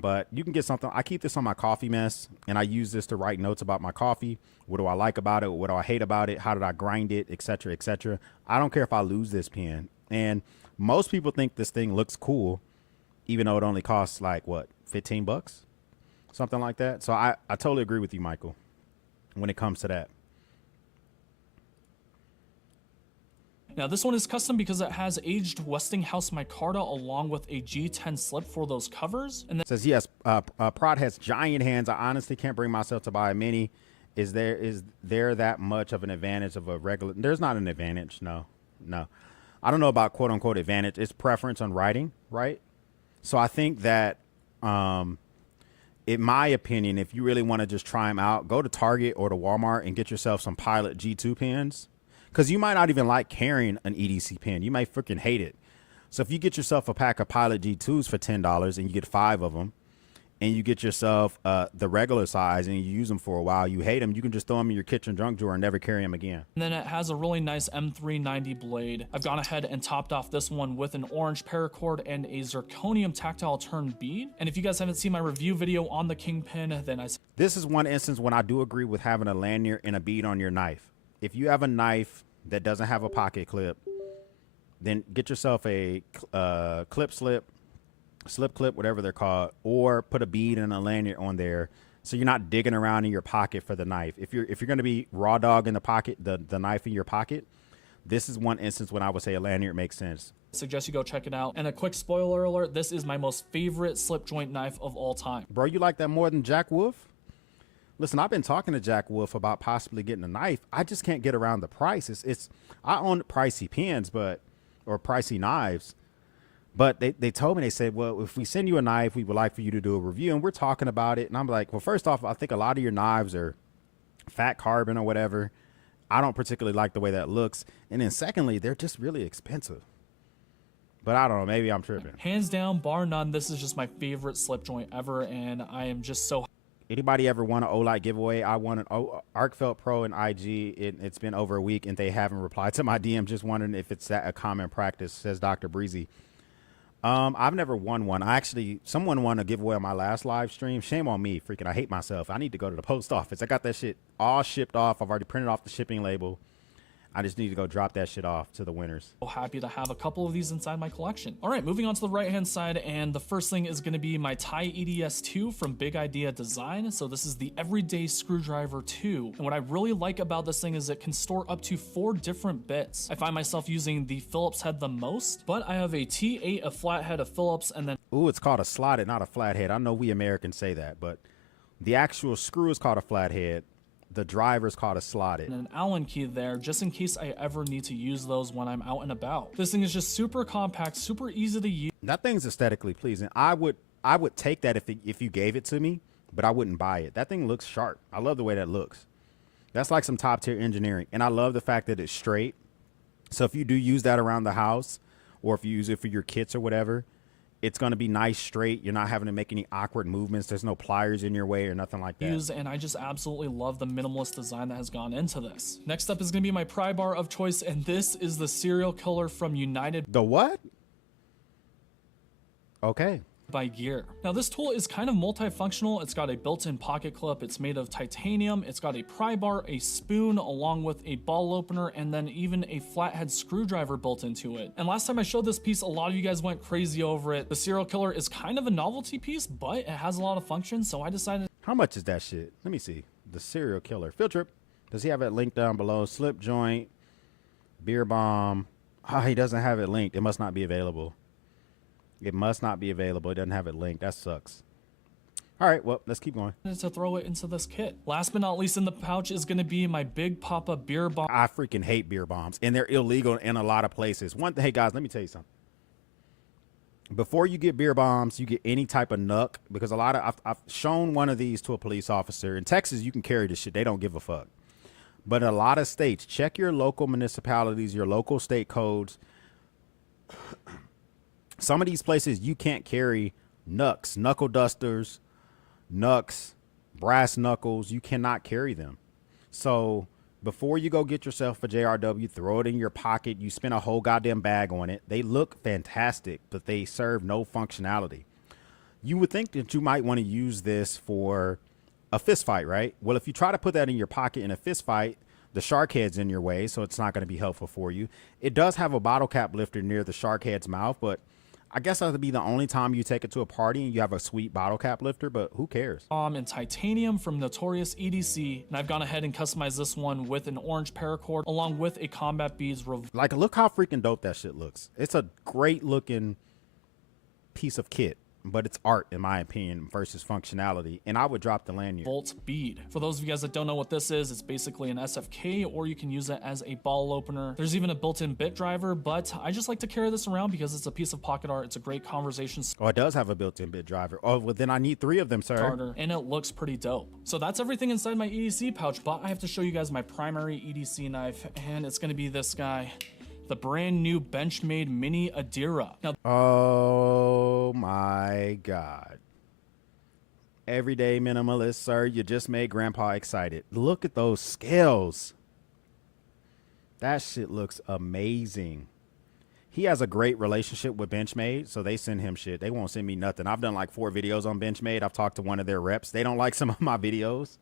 But you can get something. I keep this on my coffee mess, and I use this to write notes about my coffee. What do I like about it? What do I hate about it? How did I grind it? Etc. Etc. I don't care if I lose this pen. And most people think this thing looks cool, even though it only costs like what, 15 bucks, something like that. So I totally agree with you, Michael, when it comes to that. Now this one is custom because it has aged Westinghouse micarta along with a G10 slip for those covers. And then it says, yes, Prod has giant hands. I honestly can't bring myself to buy a mini. Is there that much of an advantage of a regular? There's not an advantage. No. I don't know about quote unquote advantage. It's preference on writing, right? So I think that, in my opinion, if you really want to just try them out, go to Target or to Walmart and get yourself some Pilot G2 pens. Because you might not even like carrying an EDC pen. You might freaking hate it. So if you get yourself a pack of Pilot G2s for $10 and you get 5 of them, and you get yourself the regular size and you use them for a while, you hate them, you can just throw them in your kitchen junk drawer and never carry them again. And then it has a really nice M390 blade. I've gone ahead and topped off this one with an orange paracord and a zirconium tactile turn bead. And if you guys haven't seen my review video on the Kingpin, then This is one instance when I do agree with having a lanyard and a bead on your knife. If you have a knife that doesn't have a pocket clip, then get yourself a clip slip clip, whatever they're called, or put a bead and a lanyard on there so you're not digging around in your pocket for the knife. If you're going to be raw dog in the pocket, the knife in your pocket, this is one instance when I would say a lanyard makes sense. Suggest you go check it out. And a quick spoiler alert, this is my most favorite slip joint knife of all time. Bro, you like that more than Jack Wolf? Listen, I've been talking to Jack Wolf about possibly getting a knife. I just can't get around the price. I own pricey pens, or pricey knives. But they told me, they said, well, if we send you a knife, we would like for you to do a review. And we're talking about it. And I'm like, well, first off, I think a lot of your knives are fat carbon or whatever. I don't particularly like the way that looks. And then secondly, they're just really expensive. But I don't know, maybe I'm tripping. Hands down, bar none, this is just my favorite slip joint ever. And I am just so... Anybody ever won an Olight giveaway? I won an Arcfelt Pro and IG. It's been over a week and they haven't replied to my DM. Just wondering if it's a common practice, says Dr. Breezy. I've never won one. Someone won a giveaway on my last live stream. Shame on me. Freaking, I hate myself. I need to go to the post office. I got that shit all shipped off. I've already printed off the shipping label. I just need to go drop that shit off to the winners. So happy to have a couple of these inside my collection. All right, moving on to the right hand side, and the first thing is going to be my TIE EDS2 from Big Idea Design. So this is the everyday screwdriver 2, and what I really like about this thing is it can store up to 4 different bits. I find myself using the Phillips head the most, but I have a T8, a flathead, a Phillips, and then ooh, it's called a slotted, not a flathead. I know we Americans say that, but the actual screw is called a flathead. The driver's called a slotted. And an Allen key there, just in case I ever need to use those when I'm out and about. This thing is just super compact, super easy to use. That thing's aesthetically pleasing. I would take that if you gave it to me, but I wouldn't buy it. That thing looks sharp. I love the way that looks. That's like some top tier engineering. And I love the fact that it's straight. So if you do use that around the house, or if you use it for your kits or whatever, it's going to be nice, straight. You're not having to make any awkward movements. There's no pliers in your way or nothing like that. And I just absolutely love the minimalist design that has gone into this. Next up is going to be my pry bar of choice, and this is the Serial Killer from United. The what? Okay. By Gear. Now this tool is kind of multifunctional. It's got a built-in pocket clip. It's made of titanium. It's got a pry bar, a spoon, along with a ball opener, and then even a flathead screwdriver built into it. And last time I showed this piece, a lot of you guys went crazy over it. The Serial Killer is kind of a novelty piece, but it has a lot of functions, so I decided... How much is that shit? Let me see. The Serial Killer. Field trip. Does he have it linked down below? Slip joint, beer bomb. Ah, he doesn't have it linked. It must not be available. It must not be available. It doesn't have it linked. That sucks. All right, well, let's keep going. To throw it into this kit. Last but not least in the pouch is going to be my Big Papa beer bomb. I freaking hate beer bombs, and they're illegal in a lot of places. Hey, guys, let me tell you something. Before you get beer bombs, you get any type of nuck, because I've shown one of these to a police officer. In Texas, you can carry this shit. They don't give a fuck. But in a lot of states, check your local municipalities, your local state codes. Some of these places you can't carry nucks, knuckle dusters, nucks, brass knuckles. You cannot carry them. So Before you go get yourself a JRW, throw it in your pocket. You spend a whole goddamn bag on it. They look fantastic, but they serve no functionality. You would think that you might want to use this for a fist fight, right? Well, if you try to put that in your pocket in a fist fight, the shark head's in your way, so it's not going to be helpful for you. It does have a bottle cap lifter near the shark head's mouth, but I guess that would be the only time you take it to a party and you have a sweet bottle cap lifter, but who cares? In titanium from Notorious EDC, and I've gone ahead and customized this one with an orange paracord along with a combat beads. Like, look how freaking dope that shit looks. It's a great looking piece of kit, but it's art in my opinion versus functionality, and I would drop the lanyard. Volt bead. For those of you guys that don't know what this is, it's basically an SFK, or you can use it as a bottle opener. There's even a built-in bit driver, but I just like to carry this around because it's a piece of pocket art. It's a great conversation Oh, it does have a built-in bit driver. Oh, well then I need 3 of them, sir. starter, and it looks pretty dope. So that's everything inside my EDC pouch, but I have to show you guys my primary EDC knife, and it's gonna be this guy. The brand new Benchmade Mini Adira. Now, oh my God. Everyday minimalist, sir. You just made Grandpa excited. Look at those scales. That shit looks amazing. He has a great relationship with Benchmade, so they send him shit. They won't send me nothing. I've done like 4 videos on Benchmade. I've talked to one of their reps. They don't like some of my videos.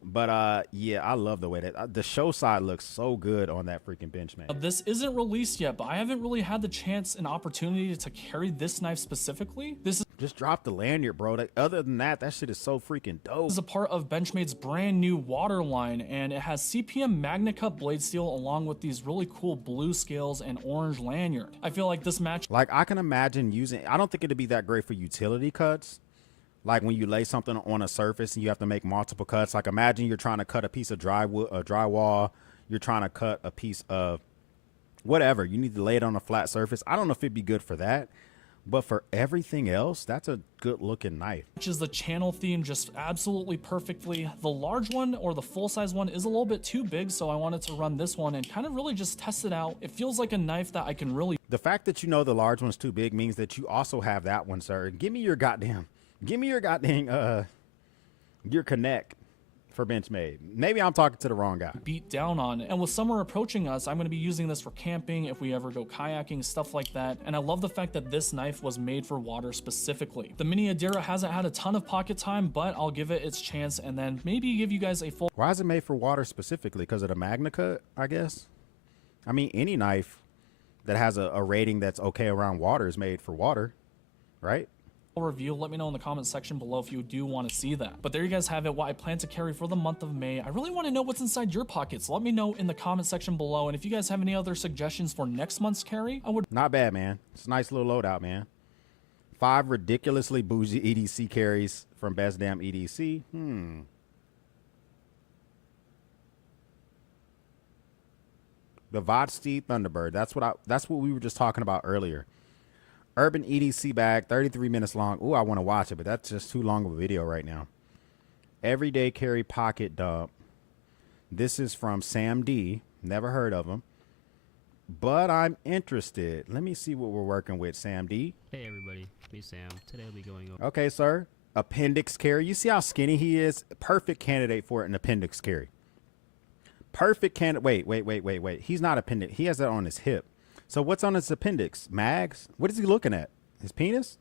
But yeah, I love the way that the show side looks so good on that freaking Benchmade. this isn't released yet, but I haven't really had the chance and opportunity to carry this knife specifically. This Just drop the lanyard, bro. Other than that, that shit is so freaking dope. is a part of Benchmade's brand new water line, and it has CPM Magna Cut blade steel along with these really cool blue scales and orange lanyard. I feel like this match, Like, I can imagine using, I don't think it'd be that great for utility cuts. Like when you lay something on a surface and you have to make multiple cuts. Like, imagine you're trying to cut a piece of drywall. You're trying to cut a piece of whatever. You need to lay it on a flat surface. I don't know if it'd be good for that. But for everything else, that's a good looking knife. matches the channel theme just absolutely perfectly. The large one, or the full-size one, is a little bit too big, so I wanted to run this one and kind of really just test it out. It feels like a knife that I can really... The fact that you know the large one's too big means that you also have that one, sir. Give me your goddamn, your Connect for Benchmade. Maybe I'm talking to the wrong guy. beat down on. And with summer approaching us, I'm going to be using this for camping, if we ever go kayaking, stuff like that. And I love the fact that this knife was made for water specifically. The Mini Adira hasn't had a ton of pocket time, but I'll give it its chance and then maybe give you guys a full... Why is it made for water specifically? Because of the Magna Cut, I guess? I mean, any knife that has a rating that's okay around water is made for water, right? review. Let me know in the comment section below if you do want to see that. But there you guys have it, what I plan to carry for the month of May. I really want to know what's inside your pockets. Let me know in the comment section below, and if you guys have any other suggestions for next month's carry, I would... Not bad, man. It's a nice little loadout, man. 5 ridiculously bougie EDC carries from Best Damn EDC. The Vodsty Thunderbird. That's what we were just talking about earlier. Urban EDC bag, 33 minutes long. Ooh, I want to watch it, but that's just too long of a video right now. Everyday carry pocket dump. This is from Sam D. Never heard of him, but I'm interested. Let me see what we're working with, Sam D. Hey everybody, me Sam. Today I'll be going over... Okay, sir. Appendix carry. You see how skinny he is? Perfect candidate for an appendix carry. Perfect candidate. Wait. He's not appendix. He has that on his hip. So what's on his appendix? Mags? What is he looking at? His penis?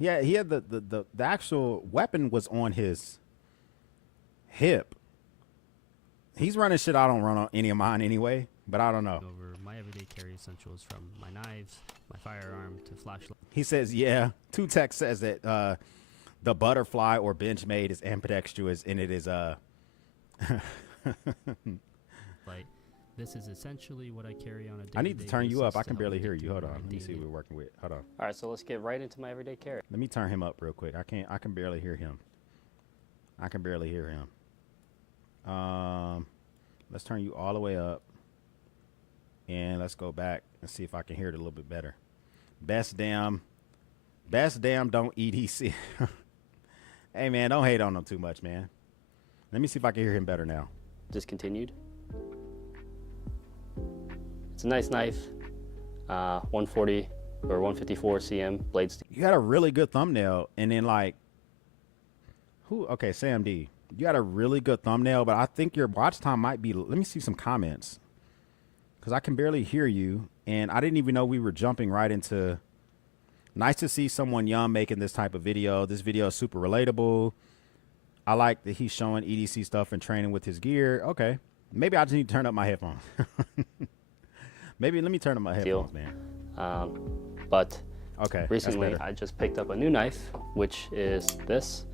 Yeah, he had the actual weapon was on his hip. He's running shit I don't run on any of mine anyway, but I don't know. Over my everyday carry essentials, from my knives, my firearm, to flashlight. He says, yeah. 2Tech says that the butterfly or Benchmade is ambidextrous, and it is Like, this is essentially what I carry on a day-to-day I need to turn you up. basis I to can help barely me hear get you. through Hold on. my Let me see daily- what we're working with. Hold on. All right, so let's get right into my everyday carry. Let me turn him up real quick. I can barely hear him. I can barely hear him. Let's turn you all the way up. And let's go back and see if I can hear it a little bit better. Best damn don't EDC. Hey man, don't hate on him too much, man. Let me see if I can hear him better now. Discontinued. It's a nice knife. 140 or 154 cm blade steel. You had a really good thumbnail, and then like, who? Okay, Sam D. You had a really good thumbnail, but I think your watch time might be, let me see some comments, because I can barely hear you, and I didn't even know we were jumping right into, nice to see someone young making this type of video. This video is super relatable. I like that he's showing EDC stuff and training with his gear. Okay. Maybe I just need to turn up my headphones. Maybe let me turn up my headphones, man. But okay, recently I just picked up a new knife, which is this.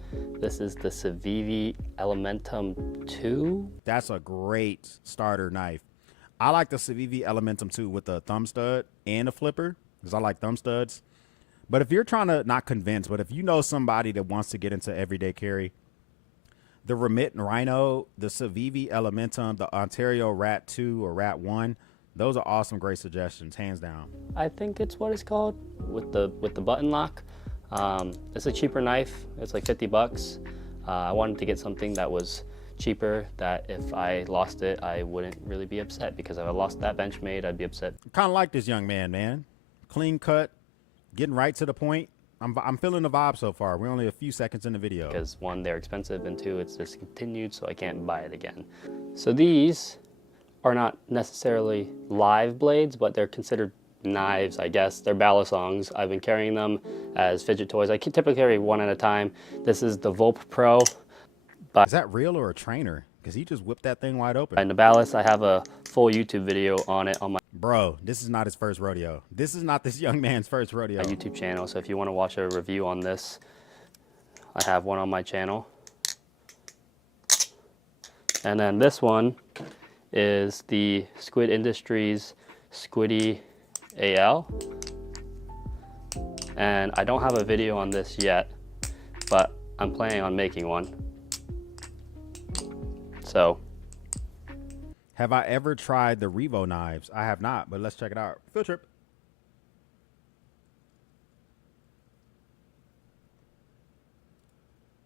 This is the Civivi Elementum 2. That's a great starter knife. I like the Civivi Elementum 2 with the thumb stud and a flipper, because I like thumb studs. But if you're trying to, not convince, but if you know somebody that wants to get into everyday carry, the Remit Rhino, the Civivi Elementum, the Ontario Rat 2 or Rat 1, those are awesome, great suggestions, hands down. I think it's what it's called, with the button lock. It's a cheaper knife. It's like 50 bucks. I wanted to get something that was cheaper, that if I lost it, I wouldn't really be upset, because if I lost that Benchmade, I'd be upset. Kind of like this young man. Clean cut, getting right to the point. I'm feeling the vibe so far. We're only a few seconds in the video. Because one, they're expensive, and two, it's discontinued, so I can't buy it again. So these are not necessarily live blades, but they're considered knives, I guess. They're balisongs. I've been carrying them as fidget toys. I typically carry one at a time. This is the Volp Pro. Is that real or a trainer? Because he just whipped that thing wide open. And the ballast, I have a full YouTube video on it on my Bro, this is not his first rodeo. This is not this young man's first rodeo. YouTube channel. So if you want to watch a review on this, I have one on my channel. And then this one is the Squid Industries Squiddy AL. And I don't have a video on this yet, but I'm planning on making one. So, have I ever tried the Revo knives? I have not, but let's check it out. Field trip.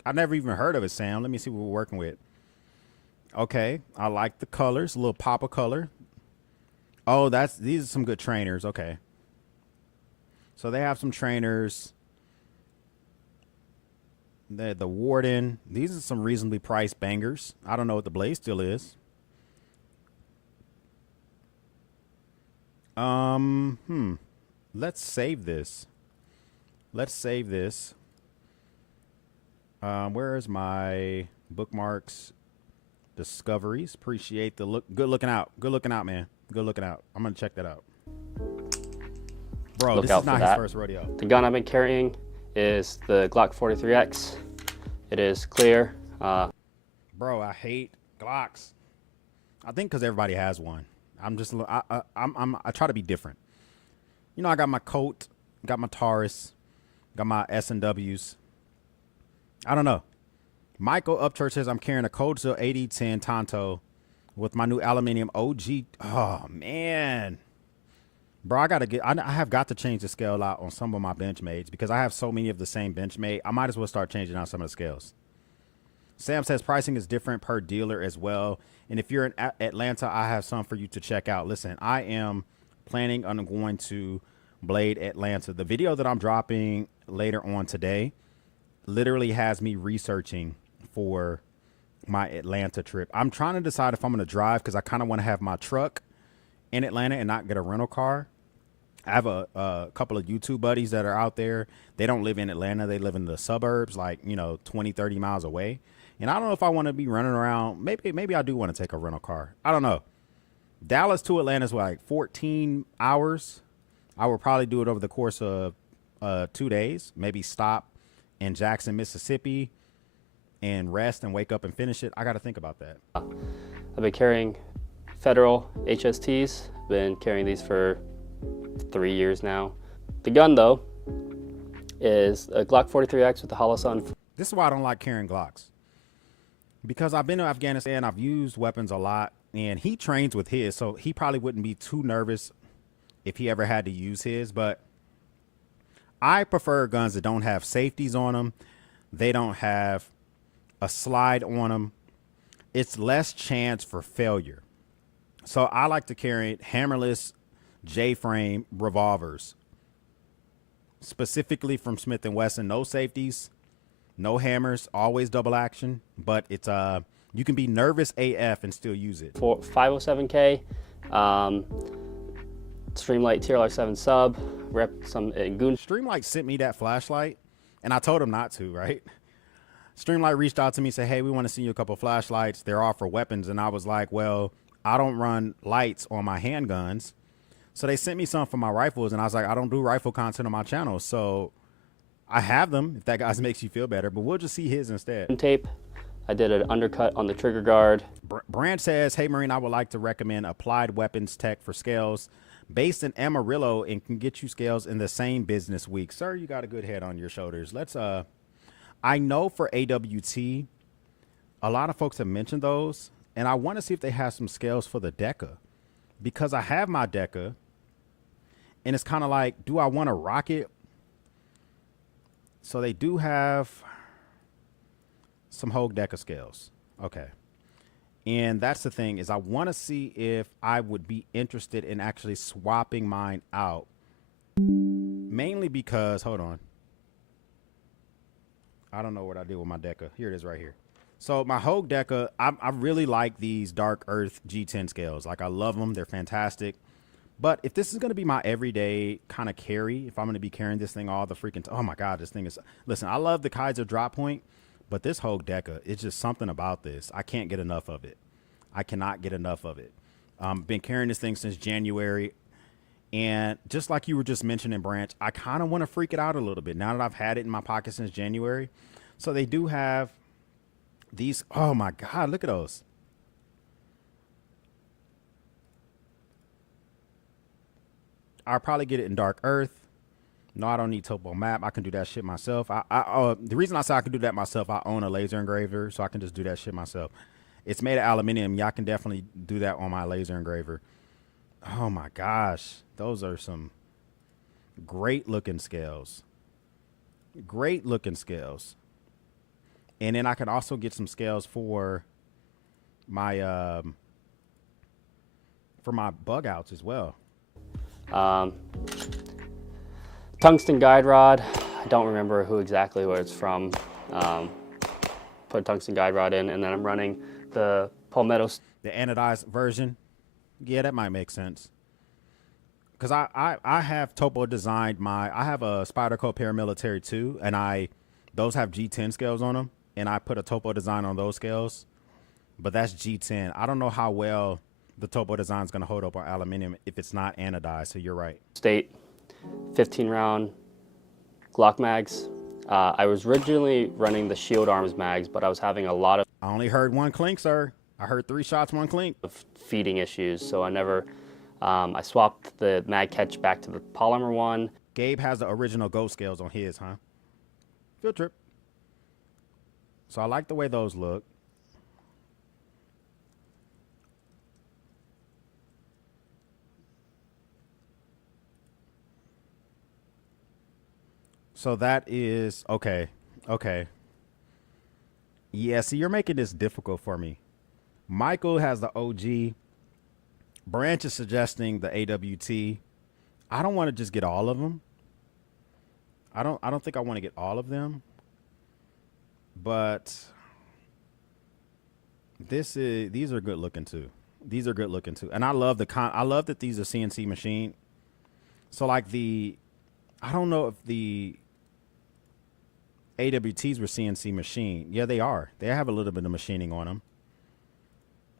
I've never even heard of it, Sam. Let me see what we're working with. Okay, I like the colors, a little pop of color. Oh, these are some good trainers. Okay. So they have some trainers. The Warden. These are some reasonably priced bangers. I don't know what the blade still is. Let's save this. Where is my bookmarks? Discoveries. Appreciate the look. Good looking out, man. Good looking out. I'm gonna check that out. Bro, this is not his first rodeo. The gun I've been carrying is the Glock 43X. It is clear. Bro, I hate Glocks. I think because everybody has one. I try to be different. You know, I got my Colt, got my Taurus, got my S&Ws. I don't know. Michael Upchurch says I'm carrying a Codesville 8010 Tonto with my new aluminum OG. Oh man, bro, I have got to change the scale out on some of my Benchmates because I have so many of the same Benchmade. I might as well start changing out some of the scales. Sam says pricing is different per dealer as well. And if you're in Atlanta, I have some for you to check out. Listen, I am planning on going to Blade Atlanta. The video that I'm dropping later on today literally has me researching for my Atlanta trip. I'm trying to decide if I'm going to drive because I kind of want to have my truck in Atlanta and not get a rental car. I have a couple of YouTube buddies that are out there. They don't live in Atlanta. They live in the suburbs, like, 20, 30 miles away. And I don't know if I want to be running around. Maybe I do want to take a rental car. I don't know. Dallas to Atlanta is like 14 hours. I will probably do it over the course of 2 days. Maybe stop in Jackson, Mississippi and rest and wake up and finish it. I got to think about that. I've been carrying Federal HSTs. Been carrying these for 3 years now. The gun, though, is a Glock 43X with the Holosun. This is why I don't like carrying Glocks. Because I've been to Afghanistan, I've used weapons a lot, and he trains with his, so he probably wouldn't be too nervous if he ever had to use his. But I prefer guns that don't have safeties on them. They don't have a slide on them. It's less chance for failure. So I like to carry hammerless J-frame revolvers, specifically from Smith & Wesson. No safeties, No hammers, always double action, but it's you can be nervous AF and still use it. For 507K, Streamlight TRL7 sub, rep some goon. Streamlight sent me that flashlight, and I told him not to, right? Streamlight reached out to me and said, hey, we want to send you a couple flashlights. They're all for weapons. And I was like, well, I don't run lights on my handguns. So they sent me some for my rifles, and I was like, I don't do rifle content on my channel. So I have them, if that guys makes you feel better, but we'll just see his instead. Tape. I did an undercut on the trigger guard. Branch says, hey, Marine, I would like to recommend Applied Weapons Tech for scales based in Amarillo and can get you scales in the same business week. Sir, you got a good head on your shoulders. Let's, I know for AWT, a lot of folks have mentioned those, and I want to see if they have some scales for the DECA, because I have my DECA, and it's kind of like, do I want to rock it? So they do have some Hogue DECA scales. Okay. And that's the thing, is I want to see if I would be interested in actually swapping mine out. Mainly because, hold on. I don't know what I did with my DECA. Here it is right here. So my Hogue DECA, I really like these Dark Earth G10 scales. Like, I love them. They're fantastic. But if this is going to be my everyday kind of carry, if I'm going to be carrying this thing all the freaking, oh my God, this thing is, listen, I love the Kaiser drop point, but this Hogue DECA, it's just something about this. I can't get enough of it. I cannot get enough of it. Been carrying this thing since January. And just like you were just mentioning, Branch, I kind of want to freak it out a little bit now that I've had it in my pocket since January. So they do have these. Oh my God, look at those. I'll probably get it in Dark Earth. No, I don't need topo map. I can do that shit myself. The reason I say I can do that myself, I own a laser engraver, so I can just do that shit myself. It's made of aluminum. Y'all can definitely do that on my laser engraver. Oh my gosh. Those are some great looking scales. Great looking scales. And then I can also get some scales for my bug outs as well. Tungsten guide rod. I don't remember who exactly where it's from. Put a tungsten guide rod in, and then I'm running the palmetto. The anodized version. Yeah, that might make sense. Because I have topo designed I have a Spyderco Paramilitary 2, and those have G10 scales on them, and I put a topo design on those scales, but that's G10. I don't know how well the topo design is going to hold up on aluminum if it's not anodized, so you're right. State 15 round Glock mags. I was originally running the Shield Arms mags, but I was having a lot of I only heard one clink, sir. I heard 3 shots, 1 clink. Feeding issues, so I never, I swapped the mag catch back to the polymer one. Gabe has the original Ghost scales on his, huh? Field trip. So I like the way those look. So that is, okay. Yeah, see, you're making this difficult for me. Michael has the OG. Branch is suggesting the AWT. I don't want to just get all of them. I don't think I want to get all of them. But these are good looking too. These are good looking too. And I love I love that these are CNC machine. So like I don't know if the AWTs were CNC machine. Yeah, they are. They have a little bit of machining on them.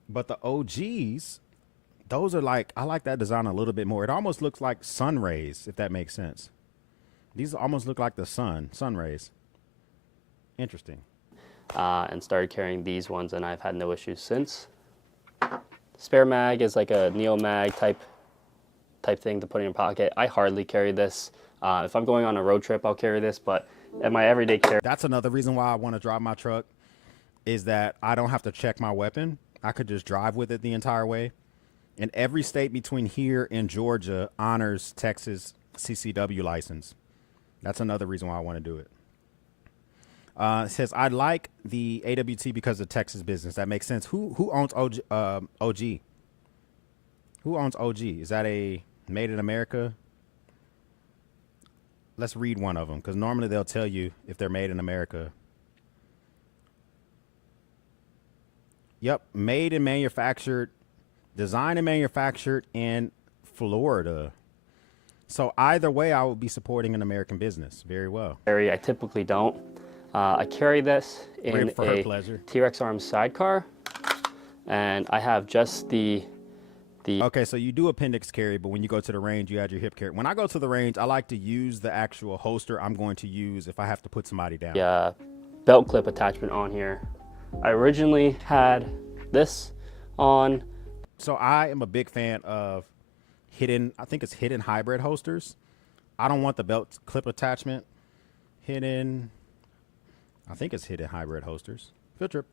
But the OGs, those are like, I like that design a little bit more. It almost looks like sun rays, if that makes sense. These almost look like the sun rays. Interesting. And started carrying these ones, and I've had no issues since. Spare mag is like a neo mag type thing to put in your pocket. I hardly carry this. If I'm going on a road trip, I'll carry this, but at my everyday carry. That's another reason why I want to drive my truck, is that I don't have to check my weapon. I could just drive with it the entire way. And every state between here and Georgia honors Texas CCW license. That's another reason why I want to do it. It says, I like the AWT because of Texas business. That makes sense. Who owns OG? Who owns OG? Is that a Made in America? Let's read one of them, because normally they'll tell you if they're made in America. Yep, made and manufactured, designed and manufactured in Florida. So either way, I would be supporting an American business very well. I typically don't. I carry this in For her a pleasure. T-Rex arm sidecar, and I have just the Okay, so you do appendix carry, but when you go to the range, you add your hip carry. When I go to the range, I like to use the actual holster I'm going to use if I have to put somebody down. belt clip attachment on here. I originally had this on. So I am a big fan of hidden, I think it's hidden hybrid holsters. I don't want the belt clip attachment. Hidden, I think it's hidden hybrid holsters. Field trip.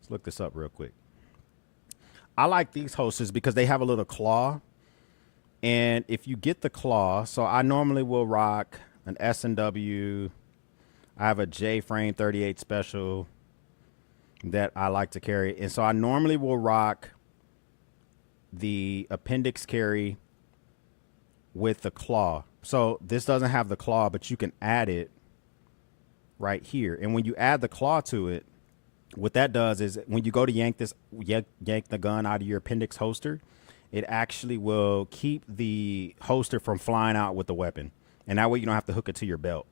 Let's look this up real quick. I like these holsters because they have a little claw. And if you get the claw, so I normally will rock an S&W. I have a J-frame 38 special that I like to carry. And so I normally will rock the appendix carry with the claw. So this doesn't have the claw, but you can add it right here. And when you add the claw to it, what that does is when you go to yank the gun out of your appendix holster, it actually will keep the holster from flying out with the weapon. And that way you don't have to hook it to your belt.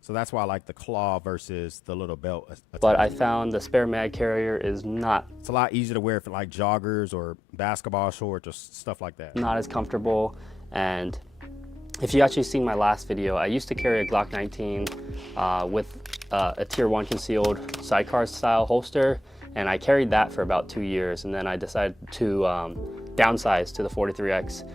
So that's why I like the claw versus the little belt attachment. But I found the spare mag carrier is not. It's a lot easier to wear for like joggers or basketball shorts or stuff like that. Not as comfortable. And if you actually seen my last video, I used to carry a Glock 19 with a tier 1 concealed sidecar style holster, and I carried that for about 2 years, and then I decided to downsize to the 43X.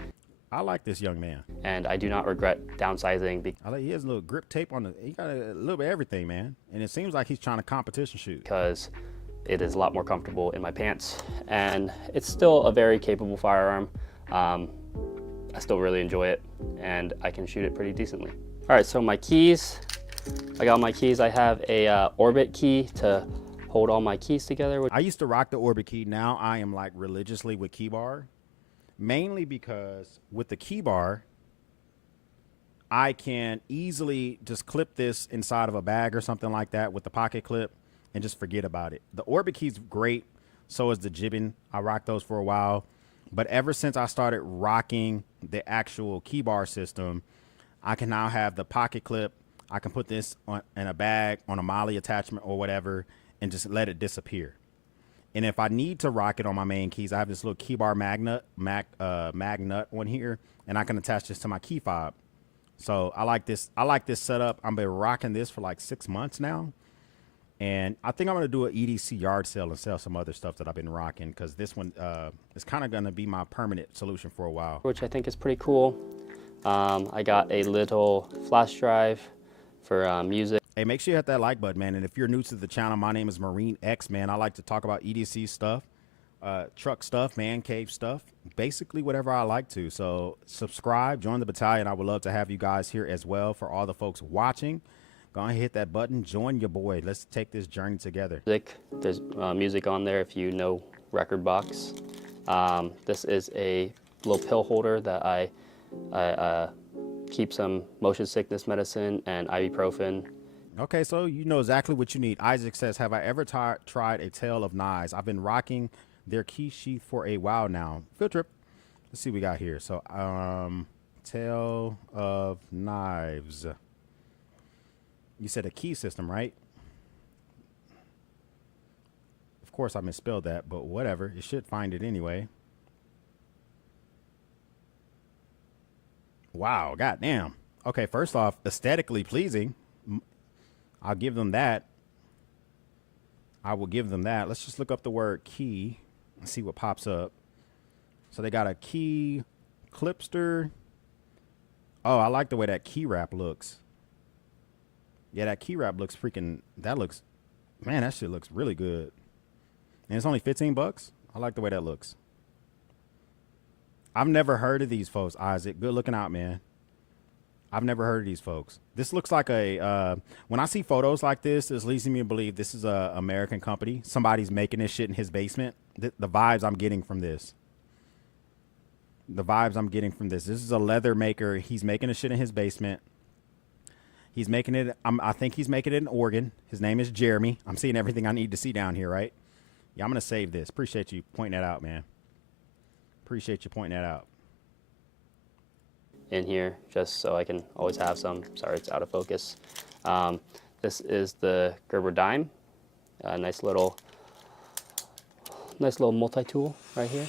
I like this young man, and I do not regret downsizing he has a little grip tape on he got a little bit of everything, man, and it seems like he's trying to competition shoot because it is a lot more comfortable in my pants, and it's still a very capable firearm. I still really enjoy it, and I can shoot it pretty decently. All right, so my keys. I got my keys. I have a Orbit key to hold all my keys together. I used to rock the Orbit key. Now I am like religiously with key bar, mainly because with the key bar, I can easily just clip this inside of a bag or something like that with the pocket clip and just forget about it. The Orbit key's great. So is the jibbin. I rocked those for a while. But ever since I started rocking the actual key bar system, I can now have the pocket clip. I can put this in a bag on a molly attachment or whatever and just let it disappear. And if I need to rock it on my main keys, I have this little key bar magnet on here, and I can attach this to my key fob. So I like this setup. I've been rocking this for like 6 months now. And I think I'm going to do an EDC yard sale and sell some other stuff that I've been rocking, because this one is kind of going to be my permanent solution for a while. Which I think is pretty cool. I got a little flash drive for music. Hey, make sure you hit that like button, man. And if you're new to the channel, my name is Marine X, man. I like to talk about EDC stuff, truck stuff, man cave stuff, basically whatever I like to. So subscribe, join the battalion. I would love to have you guys here as well. For all the folks watching, go ahead and hit that button. Join your boy. Let's take this journey together. There's music on there if you know Record Box. This is a little pill holder that I keep some motion sickness medicine and ibuprofen. Okay, so you know exactly what you need. Isaac says, have I ever tried a Tale of Knives? I've been rocking their key sheath for a while now. Field trip. Let's see what we got here. So, Tale of Knives. You said a key system, right? Of course I misspelled that, but whatever. It should find it anyway. Wow, goddamn. Okay, first off, aesthetically pleasing. I'll give them that. I will give them that. Let's just look up the word key and see what pops up. So they got a key clipster. Oh, I like the way that key wrap looks. Yeah, that key wrap looks freaking, man, that shit looks really good. And it's only 15 bucks. I like the way that looks. I've never heard of these folks, Isaac. Good looking out, man. I've never heard of these folks. This looks like a, when I see photos like this leads me to believe this is a American company. Somebody's making this shit in his basement. The vibes I'm getting from this. This is a leather maker. He's making this shit in his basement. He's making it, I think he's making it in Oregon. His name is Jeremy. I'm seeing everything I need to see down here, right? Yeah, I'm going to save this. Appreciate you pointing that out, man. Appreciate you pointing that out. In here, just so I can always have some. Sorry, it's out of focus. This is the Gerber dime. A nice little multi-tool right here.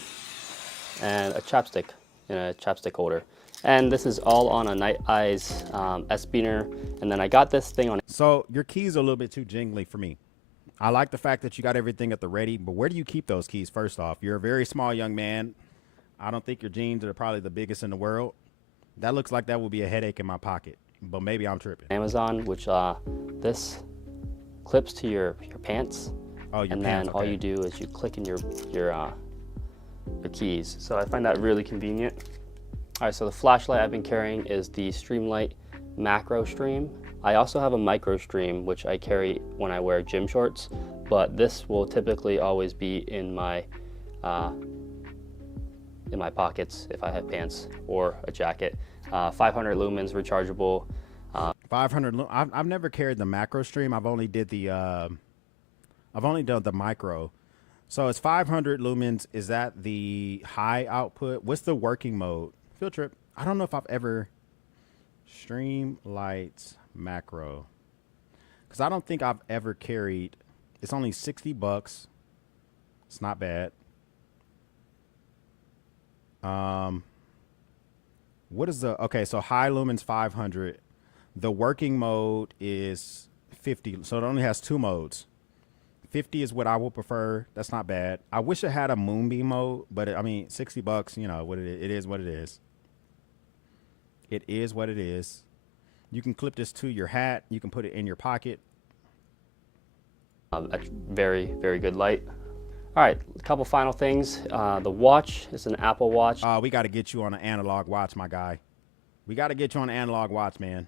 And a chapstick in a chapstick holder. And this is all on a Night Eyes S-Beaner. And then I got this thing on. So your keys are a little bit too jingly for me. I like the fact that you got everything at the ready, but where do you keep those keys first off? You're a very small young man. I don't think your jeans are probably the biggest in the world. That looks like that will be a headache in my pocket, but maybe I'm tripping. Amazon, which this clips to your pants. Oh, your and pants, then all okay. you do is you click in your keys. So I find that really convenient. All right, so the flashlight I've been carrying is the Streamlight Macro Stream. I also have a Micro Stream, which I carry when I wear gym shorts, but this will typically always be in my pockets if I have pants or a jacket. 500 lumens rechargeable. 500. I've never carried the macro stream. I've only did the I've only done the micro. So it's 500 lumens. Is that the high output? What's the working mode? Field trip. I don't know if I've ever stream lights macro, because I don't think I've ever carried. It's only $60. It's not bad. What is the, okay, so high lumens 500. The working mode is 50, so it only has 2 modes. 50 is what I would prefer. That's not bad. I wish it had a moonbeam mode, but I mean, $60, you know, what it is what it is. It is what it is. You can clip this to your hat. You can put it in your pocket. A very, very good light. All right, a couple final things. The watch is an Apple Watch. We got to get you on an analog watch, my guy. We got to get you on an analog watch, man.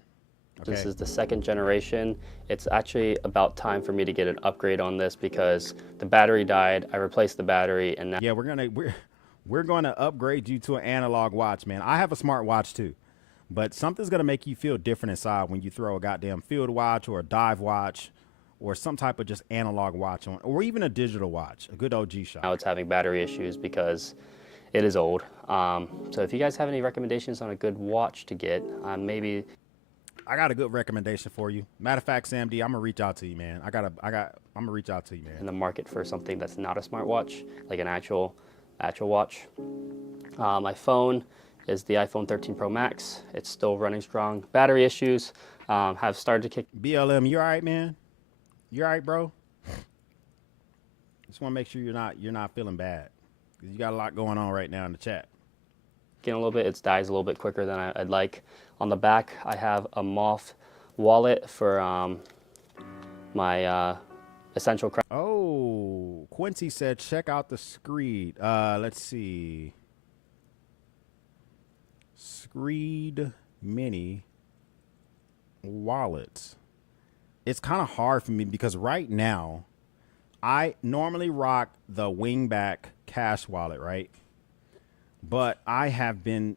Okay. This is the 2nd generation. It's actually about time for me to get an upgrade on this because the battery died. I replaced the battery, and now yeah, we're gonna upgrade you to an analog watch, man. I have a smart watch too, but something's gonna make you feel different inside when you throw a goddamn field watch or a dive watch or some type of just analog watch on, or even a digital watch, a good OG shot. now it's having battery issues because it is old. So if you guys have any recommendations on a good watch to get, maybe. I got a good recommendation for you. Matter of fact, Sam D, I'm gonna reach out to you, man. I'm gonna reach out to you, man. In the market for something that's not a smartwatch, like an actual watch. My phone is the iPhone 13 Pro Max. It's still running strong. Battery issues have started to kick. BLM, you all right, man? You all right, bro? Just want to make sure you're not feeling bad, because you got a lot going on right now in the chat. In a little bit, it dies a little bit quicker than I'd like. On the back, I have a MOF wallet for my essential craft. Oh, Quincy said check out the Screed. Let's see. Screed Mini wallets. It's kind of hard for me because right now I normally rock the Wingback Cash wallet, right? But I have been,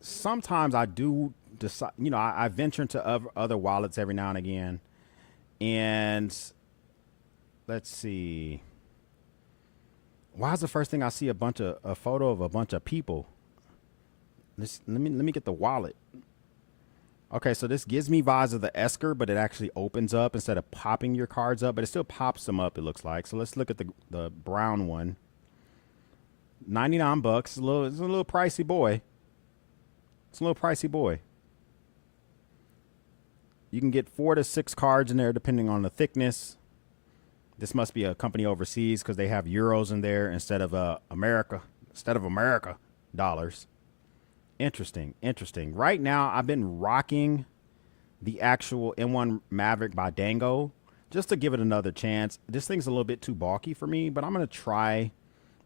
sometimes I do decide, you know, I venture into other wallets every now and again. And let's see. Why is the first thing I see a photo of a bunch of people? Let me get the wallet. Okay, so this gives me vibes of the Esker, but it actually opens up instead of popping your cards up, but it still pops them up, it looks like. So let's look at the brown one. $99. It's a little pricey boy. It's a little pricey boy. You can get 4 to 6 cards in there depending on the thickness. This must be a company overseas because they have euros in there instead of America dollars. Interesting. Right now, I've been rocking the actual M1 Maverick by Dango just to give it another chance. This thing's a little bit too bulky for me, but I'm going to try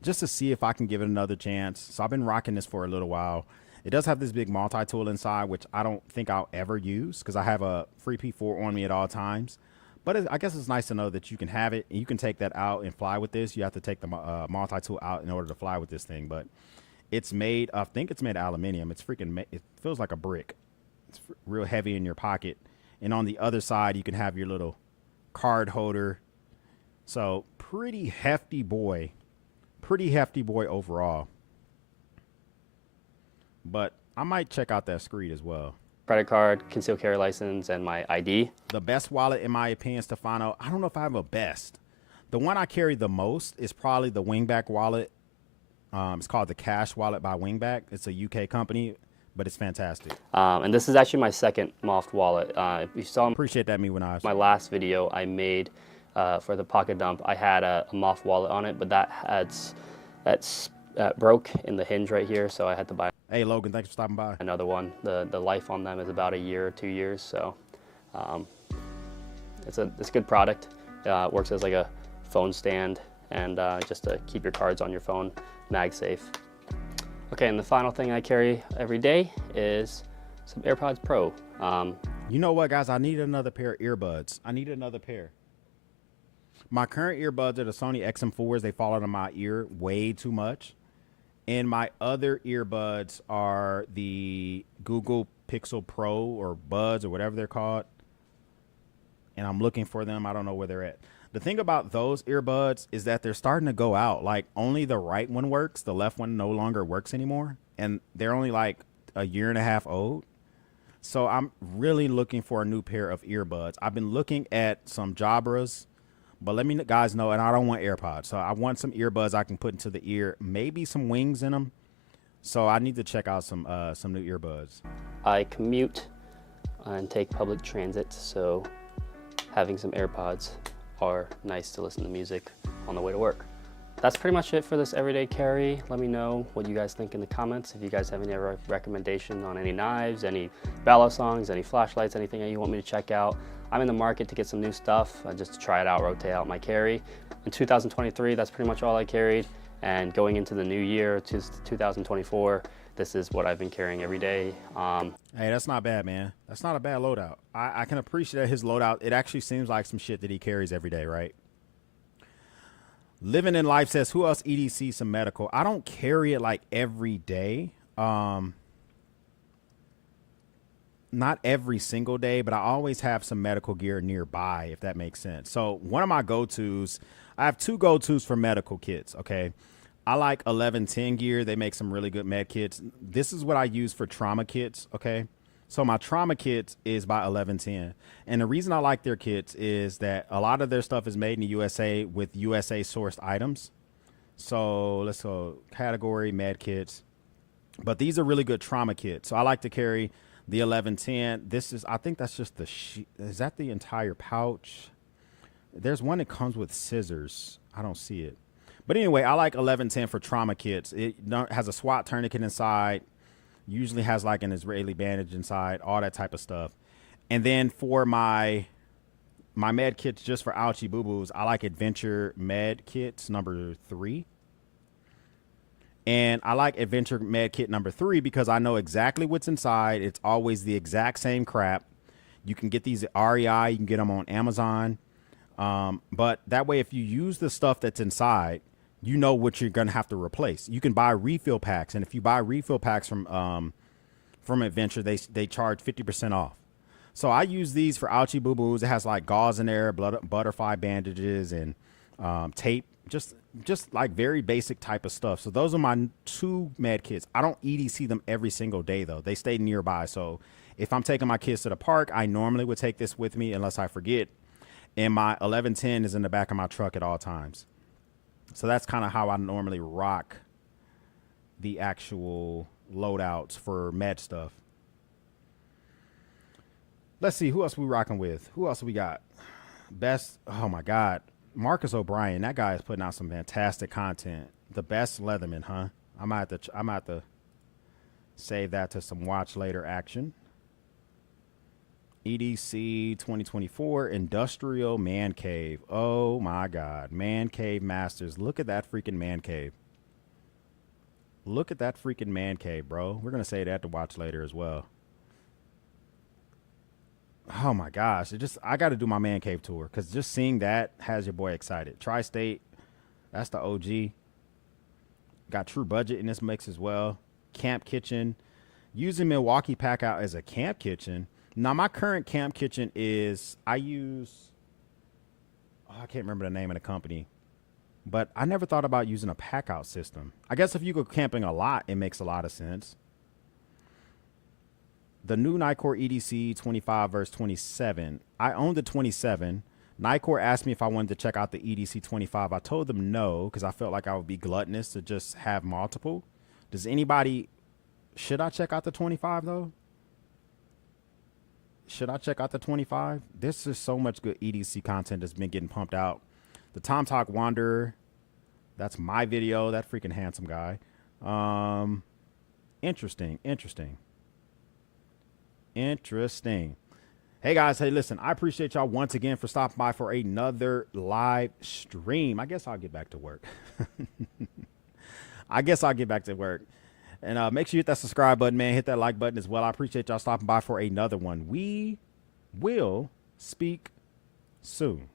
just to see if I can give it another chance. So I've been rocking this for a little while. It does have this big multi-tool inside, which I don't think I'll ever use because I have a free P4 on me at all times. But I guess it's nice to know that you can have it and you can take that out and fly with this. You have to take the multi-tool out in order to fly with this thing. But it's made, I think it's made of aluminum. It's freaking, it feels like a brick. It's real heavy in your pocket. And on the other side, you can have your little card holder. So pretty hefty boy overall. But I might check out that Screed as well. Credit card, concealed carry license, and my ID. The best wallet, in my opinion, Stefano, I don't know if I have a best. The one I carry the most is probably the Wingback wallet. It's called the Cash Wallet by Wingback. It's a UK company, but it's fantastic. And this is actually my second moffed wallet. If you saw Appreciate that, my last video I made for the pocket dump, I had a moffed wallet on it, but that's broke in the hinge right here, so I had to buy. Hey Logan, thanks for stopping by. Another one. The life on them is about a year or 2 years, so it's a good product. It works as like a phone stand and just to keep your cards on your phone, mag safe. Okay, and the final thing I carry every day is some AirPods Pro. You know what, guys? I need another pair of earbuds. I need another pair. My current earbuds are the Sony XM4s. They fall into my ear way too much. And my other earbuds are the Google Pixel Pro or Buds or whatever they're called. And I'm looking for them. I don't know where they're at. The thing about those earbuds is that they're starting to go out. Like, only the right one works. The left one no longer works anymore. And they're only like a year and a half old. So I'm really looking for a new pair of earbuds. I've been looking at some Jabras. But let me guys know, and I don't want AirPods. So I want some earbuds I can put into the ear, maybe some wings in them. So I need to check out some new earbuds. I commute and take public transit, so having some AirPods are nice to listen to music on the way to work. That's pretty much it for this everyday carry. Let me know what you guys think in the comments. If you guys have any recommendation on any knives, any ballo songs, any flashlights, anything that you want me to check out. I'm in the market to get some new stuff, just to try it out, rotate out my carry. In 2023, that's pretty much all I carried. And going into the new year, 2024, this is what I've been carrying every day. Hey, that's not bad, man. That's not a bad loadout. I can appreciate his loadout. It actually seems like some shit that he carries every day, right? Living in Life says, who else EDC some medical? I don't carry it like every day. Not every single day, but I always have some medical gear nearby, if that makes sense. So one of my go-tos, I have two go-tos for medical kits, okay? I like 1110 gear. They make some really good med kits. This is what I use for trauma kits, okay? So my trauma kits is by 1110. And the reason I like their kits is that a lot of their stuff is made in the USA with USA sourced items. So let's go category med kits. But these are really good trauma kits. So I like to carry the 1110. This is, I think that's just the, is that the entire pouch? There's one that comes with scissors. I don't see it. But anyway, I like 1110 for trauma kits. It has a SWAT tourniquet inside. Usually has like an Israeli bandage inside, all that type of stuff. And then for my med kits, just for ouchie boo-boos, I like Adventure Med Kits number 3. And I like Adventure Med Kit number 3 because I know exactly what's inside. It's always the exact same crap. You can get these at REI. You can get them on Amazon. But that way, if you use the stuff that's inside, you know what you're going to have to replace. You can buy refill packs. And if you buy refill packs from Adventure, they charge 50% off. So I use these for ouchie boo-boos. It has like gauze in there, butterfly bandages, and tape. Just like very basic type of stuff. So those are my 2 med kits. I don't EDC them every single day, though. They stay nearby. So if I'm taking my kids to the park, I normally would take this with me unless I forget. And my 1110 is in the back of my truck at all times. So that's kind of how I normally rock the actual loadouts for med stuff. Let's see, who else we rocking with? Who else we got? Best, oh my God. Marcus O'Brien, that guy is putting out some fantastic content. The best Leatherman, huh? I might have to save that to some watch later action. EDC 2024 Industrial Man Cave. Oh my God. Man Cave Masters. Look at that freaking man cave. Look at that freaking man cave, bro. We're going to say that to watch later as well. Oh my gosh. I got to do my man cave tour because just seeing that has your boy excited. Tri-State. That's the OG. Got True Budget in this mix as well. Camp Kitchen. Using Milwaukee Pack Out as a camp kitchen. Now, my current camp kitchen is, I can't remember the name of the company. but I never thought about using a pack out system. I guess if you go camping a lot, it makes a lot of sense. The new Nicor EDC 25 verse 27. I own the 27. Nicor asked me if I wanted to check out the EDC 25. I told them no, because I felt like I would be gluttonous to just have multiple. Does anybody, should I check out the 25 though? Should I check out the 25? There's just so much good EDC content that's been getting pumped out. The Tom Talk Wanderer, that's my video, that freaking handsome guy. Interesting. Hey guys, hey listen, I appreciate y'all once again for stopping by for another live stream. I guess I'll get back to work. And make sure you hit that subscribe button, man. Hit that like button as well. I appreciate y'all stopping by for another one. We will speak soon.